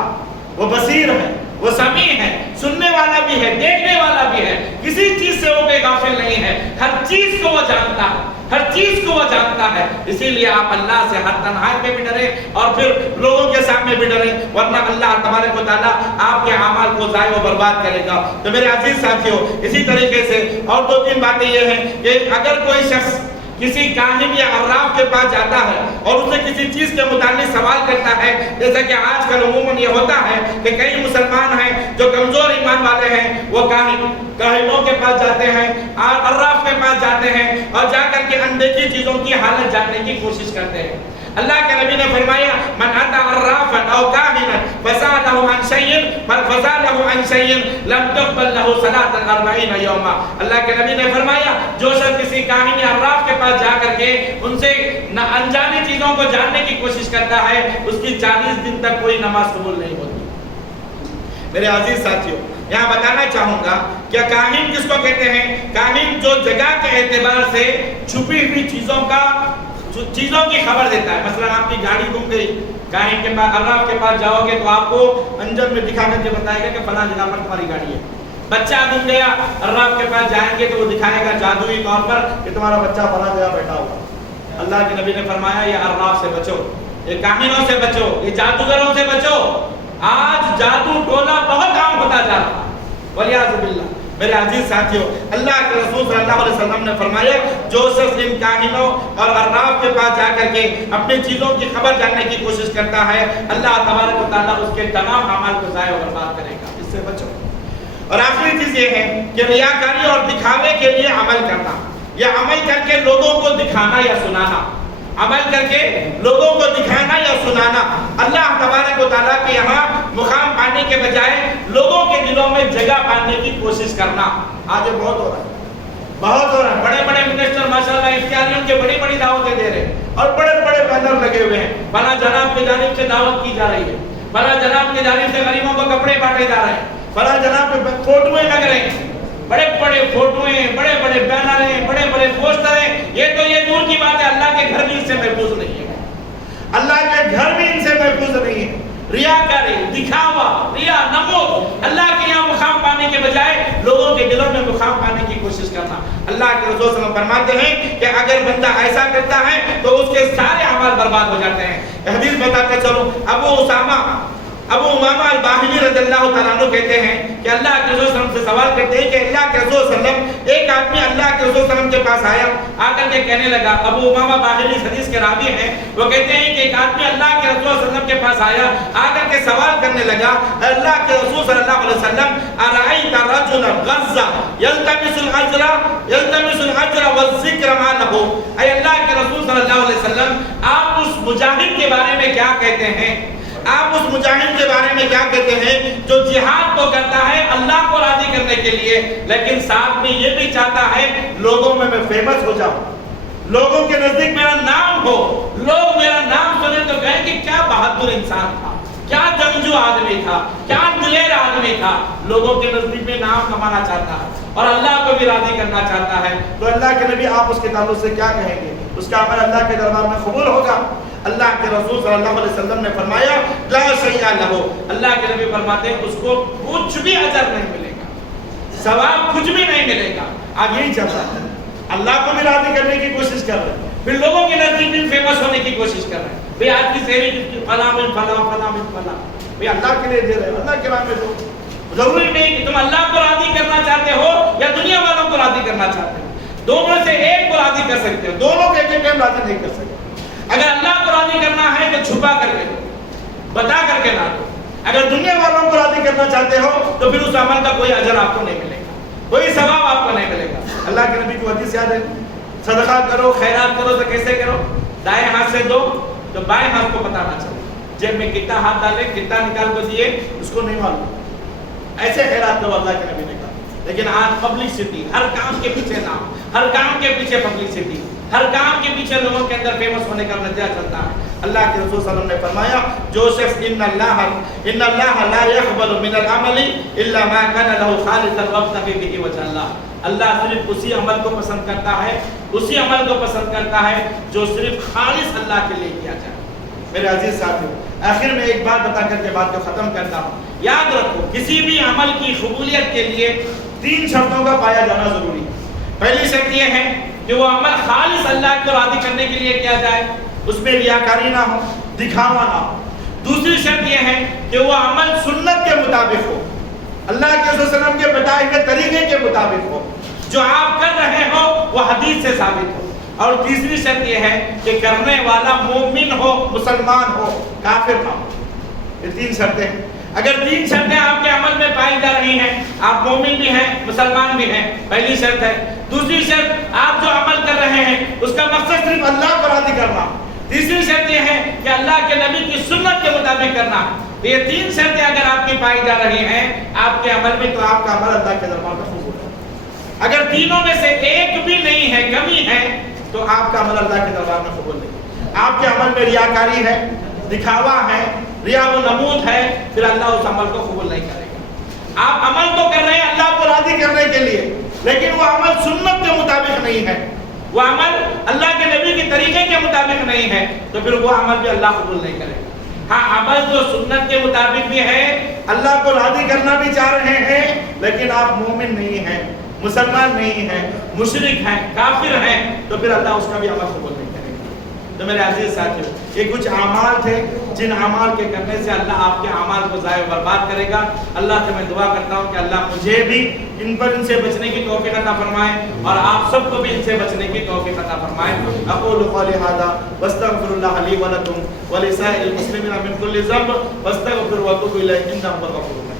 وہ بصیر ہے، وہ سمیع ہے، سننے والا بھی ہے، دیکھنے والا بھی ہے. کسی چیز سے وہ بے غافل نہیں ہے، ہر چیز کو وہ جانتا ہے. اسی لیے آپ اللہ سے ہر تنہائی میں بھی ڈریں اور پھر لوگوں کے سامنے بھی ڈریں، ورنہ اللہ تبارک و تعالیٰ آپ کے اعمال کو ضائع و برباد کرے گا. تو میرے عزیز ساتھیوں، اسی طریقے سے اور 2-3 باتیں یہ ہیں کہ اگر کوئی شخص کسی کاہن یا عراف کے پاس جاتا ہے اور اسے کسی چیز کے متعلق سوال کرتا ہے، جیسا کہ آج کل عموماً یہ ہوتا ہے کہ کئی مسلمان ہیں جو کمزور ایمان والے ہیں، وہ کاہنوں کے پاس جاتے ہیں، عراف کے پاس جاتے ہیں اور جا کر کے اندیکھی چیزوں کی حالت جاننے کی کوشش کرتے ہیں. اللہ کے نبی نے فرمایا من اتی عرافا او کاہنا فسأله عن شيء لم تقبل له صلاة 40 يوما. اللہ کے نبی نے فرمایا جو شخص کسی کاہن یا عراف کے پاس جا کر کے ان سے انجانی چیزوں کو جاننے کی کوشش کرتا ہے، اس کی 40 دن تک کوئی نماز قبول نہیں ہوتی. میرے عزیز ساتھیوں، یہاں بتانا چاہوں گا کہ کاہن کس کو کہتے ہیں؟ کاہن جو جگہ کے اعتبار سے چھپی ہوئی چیزوں کی خبر دیتا ہے. مثلا آپ کی گاڑی گم گئی، کاہن کے پاس عراف کے پاس جاؤ گے تو آپ کو انجن میں دکھا کر کے بتائے گا کہ فلاں جگہ پر تمہاری گاڑی ہے. بچہ گم گیا، عراف کے پاس جائیں گے تو وہ دکھائے گا جادوئی طور پر کہ تمہارا بچہ فلاں جگہ بیٹھا ہوا. اللہ کے نبی نے فرمایا یہ عراف سے بچو، یہ کاہنوں سے بچو، یہ جادوگروں سے بچو. آج جادو ٹونا بہت عام ہوتا جا رہا ہے، ولیعذ باللہ. میرے عزیز ساتھیوں، اللہ کے رسول صلی اللہ علیہ وسلم نے فرمایا جو شخص ان کاہنوں اور عراف کے پاس جا کر کے اپنی چیزوں کی خبر جاننے کی کوشش کرتا ہے، اللہ تبارک و تعالیٰ اس کے تمام اعمال کو ضائع و برباد کرے گا، اس سے بچو۔ اور آخری چیز یہ ہے کہ ریاکاری اور دکھاوے کے لیے عمل کرنا، یا عمل کر کے لوگوں کو دکھانا یا سنانا، عمل کر کے لوگوں کو دکھانا یا سنانا۔ اللہ تبارک و تعالیٰ کے یہاں مقام پانے کے بجائے لوگوں کے دلوں میں جگہ پانے کی کوشش کرنا آج بہت ہو رہا ہے، بہت ہو رہا ہے۔ بڑے بڑے منسٹر ماشاءاللہ اختیاریوں کے بڑی بڑی دعوتیں دے رہے ہیں اور بڑے بڑے بینر لگے ہوئے ہیں، فلاں جناب کی جانب سے دعوت کی جا رہی ہے، فلاں جناب کی جانب سے غریبوں کو کپڑے بانٹے جا رہے ہیں، فلاں جناب کے فوٹویں لگ رہے ہیں، بڑے بڑے فوٹویں، بڑے بڑے بینریں، بڑے بڑے پوسٹریں۔ یہ دور کی بات ہے، اللہ کے گھر بھی ان سے محفوظ نہیں ہے، اللہ کے گھر بھی ان سے محفوظ نہیں ہے۔ ریاکاری، دکھاوا، ریا، نمود، اللہ کے یہاں مقام پانے کے بجائے لوگوں کے دلوں میں مقام پانے کی کوشش کرنا۔ اللہ کے رسول صلی اللہ علیہ وسلم فرماتے ہیں کہ اگر بندہ ایسا کرتا ہے تو اس کے سارے اعمال برباد ہو جاتے ہیں۔ حدیث بتاتے چلو، ابو امامہ الباہلی رضی اللہ تعالیٰ عنہ کہتے ہیں کہ اللہ کے رسول صلی اللہ علیہ وسلم سے سوال کرتے ہیں کہ اللہ کے رسول صلی اللہ علیہ وسلم، ایک آدمی اللہ کے رسول صلی اللہ علیہ وسلم کے پاس آیا، آ کر کے کہنے لگا، ابو امامہ باہلی حدیث کے راوی ہیں، وہ کہتے ہیں کہ ایک آدمی اللہ کے رسول صلی اللہ علیہ وسلم کے پااس آیا، آ کر کے سوال کرنے لگا، اللہ کے رسول صلی اللہ علیہ وسلم، ارأیت رجلا غض یلتمس الاجر والذکر ما له، اے اللہ کے رسول صلی اللہ علیہ وسلم، آپ اس مجاہد کے بارے میں کیا کہتے ہیں؟ آپ اس مجاہد کے بارے میں کیا کہتے ہیں جو جہاد تو کرتا ہے اللہ کو راضی کرنے کے لیے، لیکن ساتھ میں یہ بھی چاہتا ہے لوگوں میں فیمس ہو جاؤں، لوگوں کے نزدیک میرا نام ہو، لوگ میرا نام سنیں تو کہیں کہ کیا بہادر انسان تھا، کیا جنگجو آدمی تھا، کیا دلیر آدمی تھا۔ لوگوں کے نزدیک میں نام کمانا چاہتا ہے اور اللہ کو بھی راضی کرنا چاہتا ہے، تو اللہ کے نبی آپ اس کے تعلق سے کیا کہیں گے؟ اس کا عمل اللہ کے دربار میں قبول ہوگا؟ اللہ کے رسول صلی اللہ علیہ وسلم نے فرمایا لا شیء لہ، اللہ کے نبی فرماتے ہیں اس کو کچھ بھی اجر نہیں ملے گا، ثواب کچھ بھی نہیں ملے گا۔ آج یہی چل رہا ہے، اللہ کو بھی راضی کرنے کی کوشش کر رہے ہیں، پھر لوگوں کے نزدیک بھی فیمس ہونے کی کوشش کر رہے ہیں۔ بھئی آج کی سیری کس کی؟ فلاں من فلاں، فلاں من فلاں۔ بھئی اللہ کے لیے دے رہے ہو، اللہ کے راہ میں دو۔ ضروری نہیں کہ تم اللہ کو راضی کرنا چاہتے ہو یا دنیا والوں کو راضی کرنا چاہتے ہو، دونوں سے ایک کو راضی کر سکتے ہو، دونوں کو ایک ٹائم راضی نہیں کر سکتے۔ اگر اللہ کو راضی کرنا ہے تو چھپا کر کے دو، بتا کر کے نہ دو۔ اگر دنیا والوں کو راضی کرنا چاہتے ہو تو پھر اس عمل کا کوئی اجر آپ کو نہیں ملے گا، کوئی ثواب آپ کو نہیں ملے گا۔ اللہ کے نبی کو حدیث یاد ہے، صدقہ کرو، خیرات کرو تو کیسے کرو؟ دائیں ہاتھ سے دو تو بائیں ہاتھ کو پتہ نہ چلے، جیب میں کتنا ہاتھ ڈالے، کتنا نکال کو دیے اس کو نہیں معلوم، ایسے خیرات کرو اللہ کے نبی نے کہا۔ لیکن آج پبلسٹی، ہر کام کے پیچھے نام، ہر کام کے پیچھے پبلسٹی، ہر کام کے پیچھے لوگوں کے اندر فیمس ہونے کا نتیجہ چلتا ہے۔ اللہ کے رسول صلی اللہ علیہ وسلم نے فرمایا جو شخص ان اللہ لا يقبل من العمل الا ما كان له خالصا وابتغي به وجه اللہ، اللہ صرف اسی عمل کو پسند کرتا ہے، اسی عمل کو پسند کرتا ہے جو صرف خالص اللہ کے لیے کیا جائے۔ میرے عزیز ساتھیو، آخر میں ایک بات بتا کر کے بات کو ختم کرتا ہوں، یاد رکھو کسی بھی عمل کی قبولیت کے لیے 3 شرطوں کا پایا جانا ضروری ہے۔ پہلی شرط یہ ہے کہ وہ عمل خالص اللہ کو راضی کرنے کے لیے کیا جائے، اس میں ریاکاری نہ ہو، دکھاوا نہ ہو۔ دوسری شرط یہ ہے کہ وہ عمل سنت کے مطابق ہو، اللہ کے رسول صلی اللہ علیہ وسلم کے بتائے ہوئے طریقے کے مطابق ہو، جو آپ کر رہے ہو وہ حدیث سے ثابت ہو۔ اور تیسری شرط یہ ہے کہ کرنے والا مومن ہو، مسلمان ہو، کافر نہ ہو۔ یہ 3 شرطیں ہیں۔ اگر 3 شرطیں آپ کے عمل میں پائی جا رہی ہیں، آپ مومن بھی ہیں، مسلمان بھی ہیں، پہلی شرط ہے۔ دوسری شرط آپ جو عمل کر رہے ہیں اس کا مقصد صرف اللہ کو راضی کرنا۔ تیسری شرط یہ ہے کہ اللہ کے نبی کی سنت کے مطابق کرنا۔ یہ 3 شرطیں اگر آپ کی پائی جا رہی ہیں آپ کے عمل میں، تو آپ کا عمل اللہ کے دربار میں قبول ہے۔ اگر تینوں میں سے ایک بھی نہیں ہے، کمی ہے، تو آپ کا عمل اللہ کے دربار میں قبول نہیں۔ آپ کے عمل میں ریاکاری ہے، دکھاوا ہے، ریا و نمود ہے، پھر اللہ اس عمل کو قبول نہیں کرے گا۔ آپ عمل تو کر رہے ہیں اللہ کو راضی کرنے کے لیے، لیکن وہ عمل سنت کے مطابق نہیں ہے، وہ عمل اللہ کے نبی کے طریقے کے مطابق نہیں ہے، تو پھر وہ عمل بھی اللہ قبول نہیں کرے گا۔ ہاں، عمل جو سنت کے مطابق بھی ہے، اللہ کو راضی کرنا بھی چاہ رہے ہیں، لیکن آپ مومن نہیں ہیں، مسلمان نہیں ہیں، مشرک ہیں، کافر ہیں، تو پھر اللہ اس کا بھی عمل قبول نہیں کرے گا۔ تو میرے عزیز ساتھیو، یہ کچھ اعمال تھے جن اعمال کے کرنے سے اللہ آپ کے اعمال کو ضائع و برباد کرے گا۔ اللہ سے میں دعا کرتا ہوں کہ اللہ مجھے بھی ان سے بچنے کی توفیق عطا فرمائے اور آپ سب کو بھی ان سے بچنے کی توفیق عطا فرمائے۔ اقول قولی ھذا واستغفر اللہ لی ولکم ولسائر المسلمین من کل ذنب واستغفروہ واتوبوا الیہ انہ ھو الغفور الرحیم۔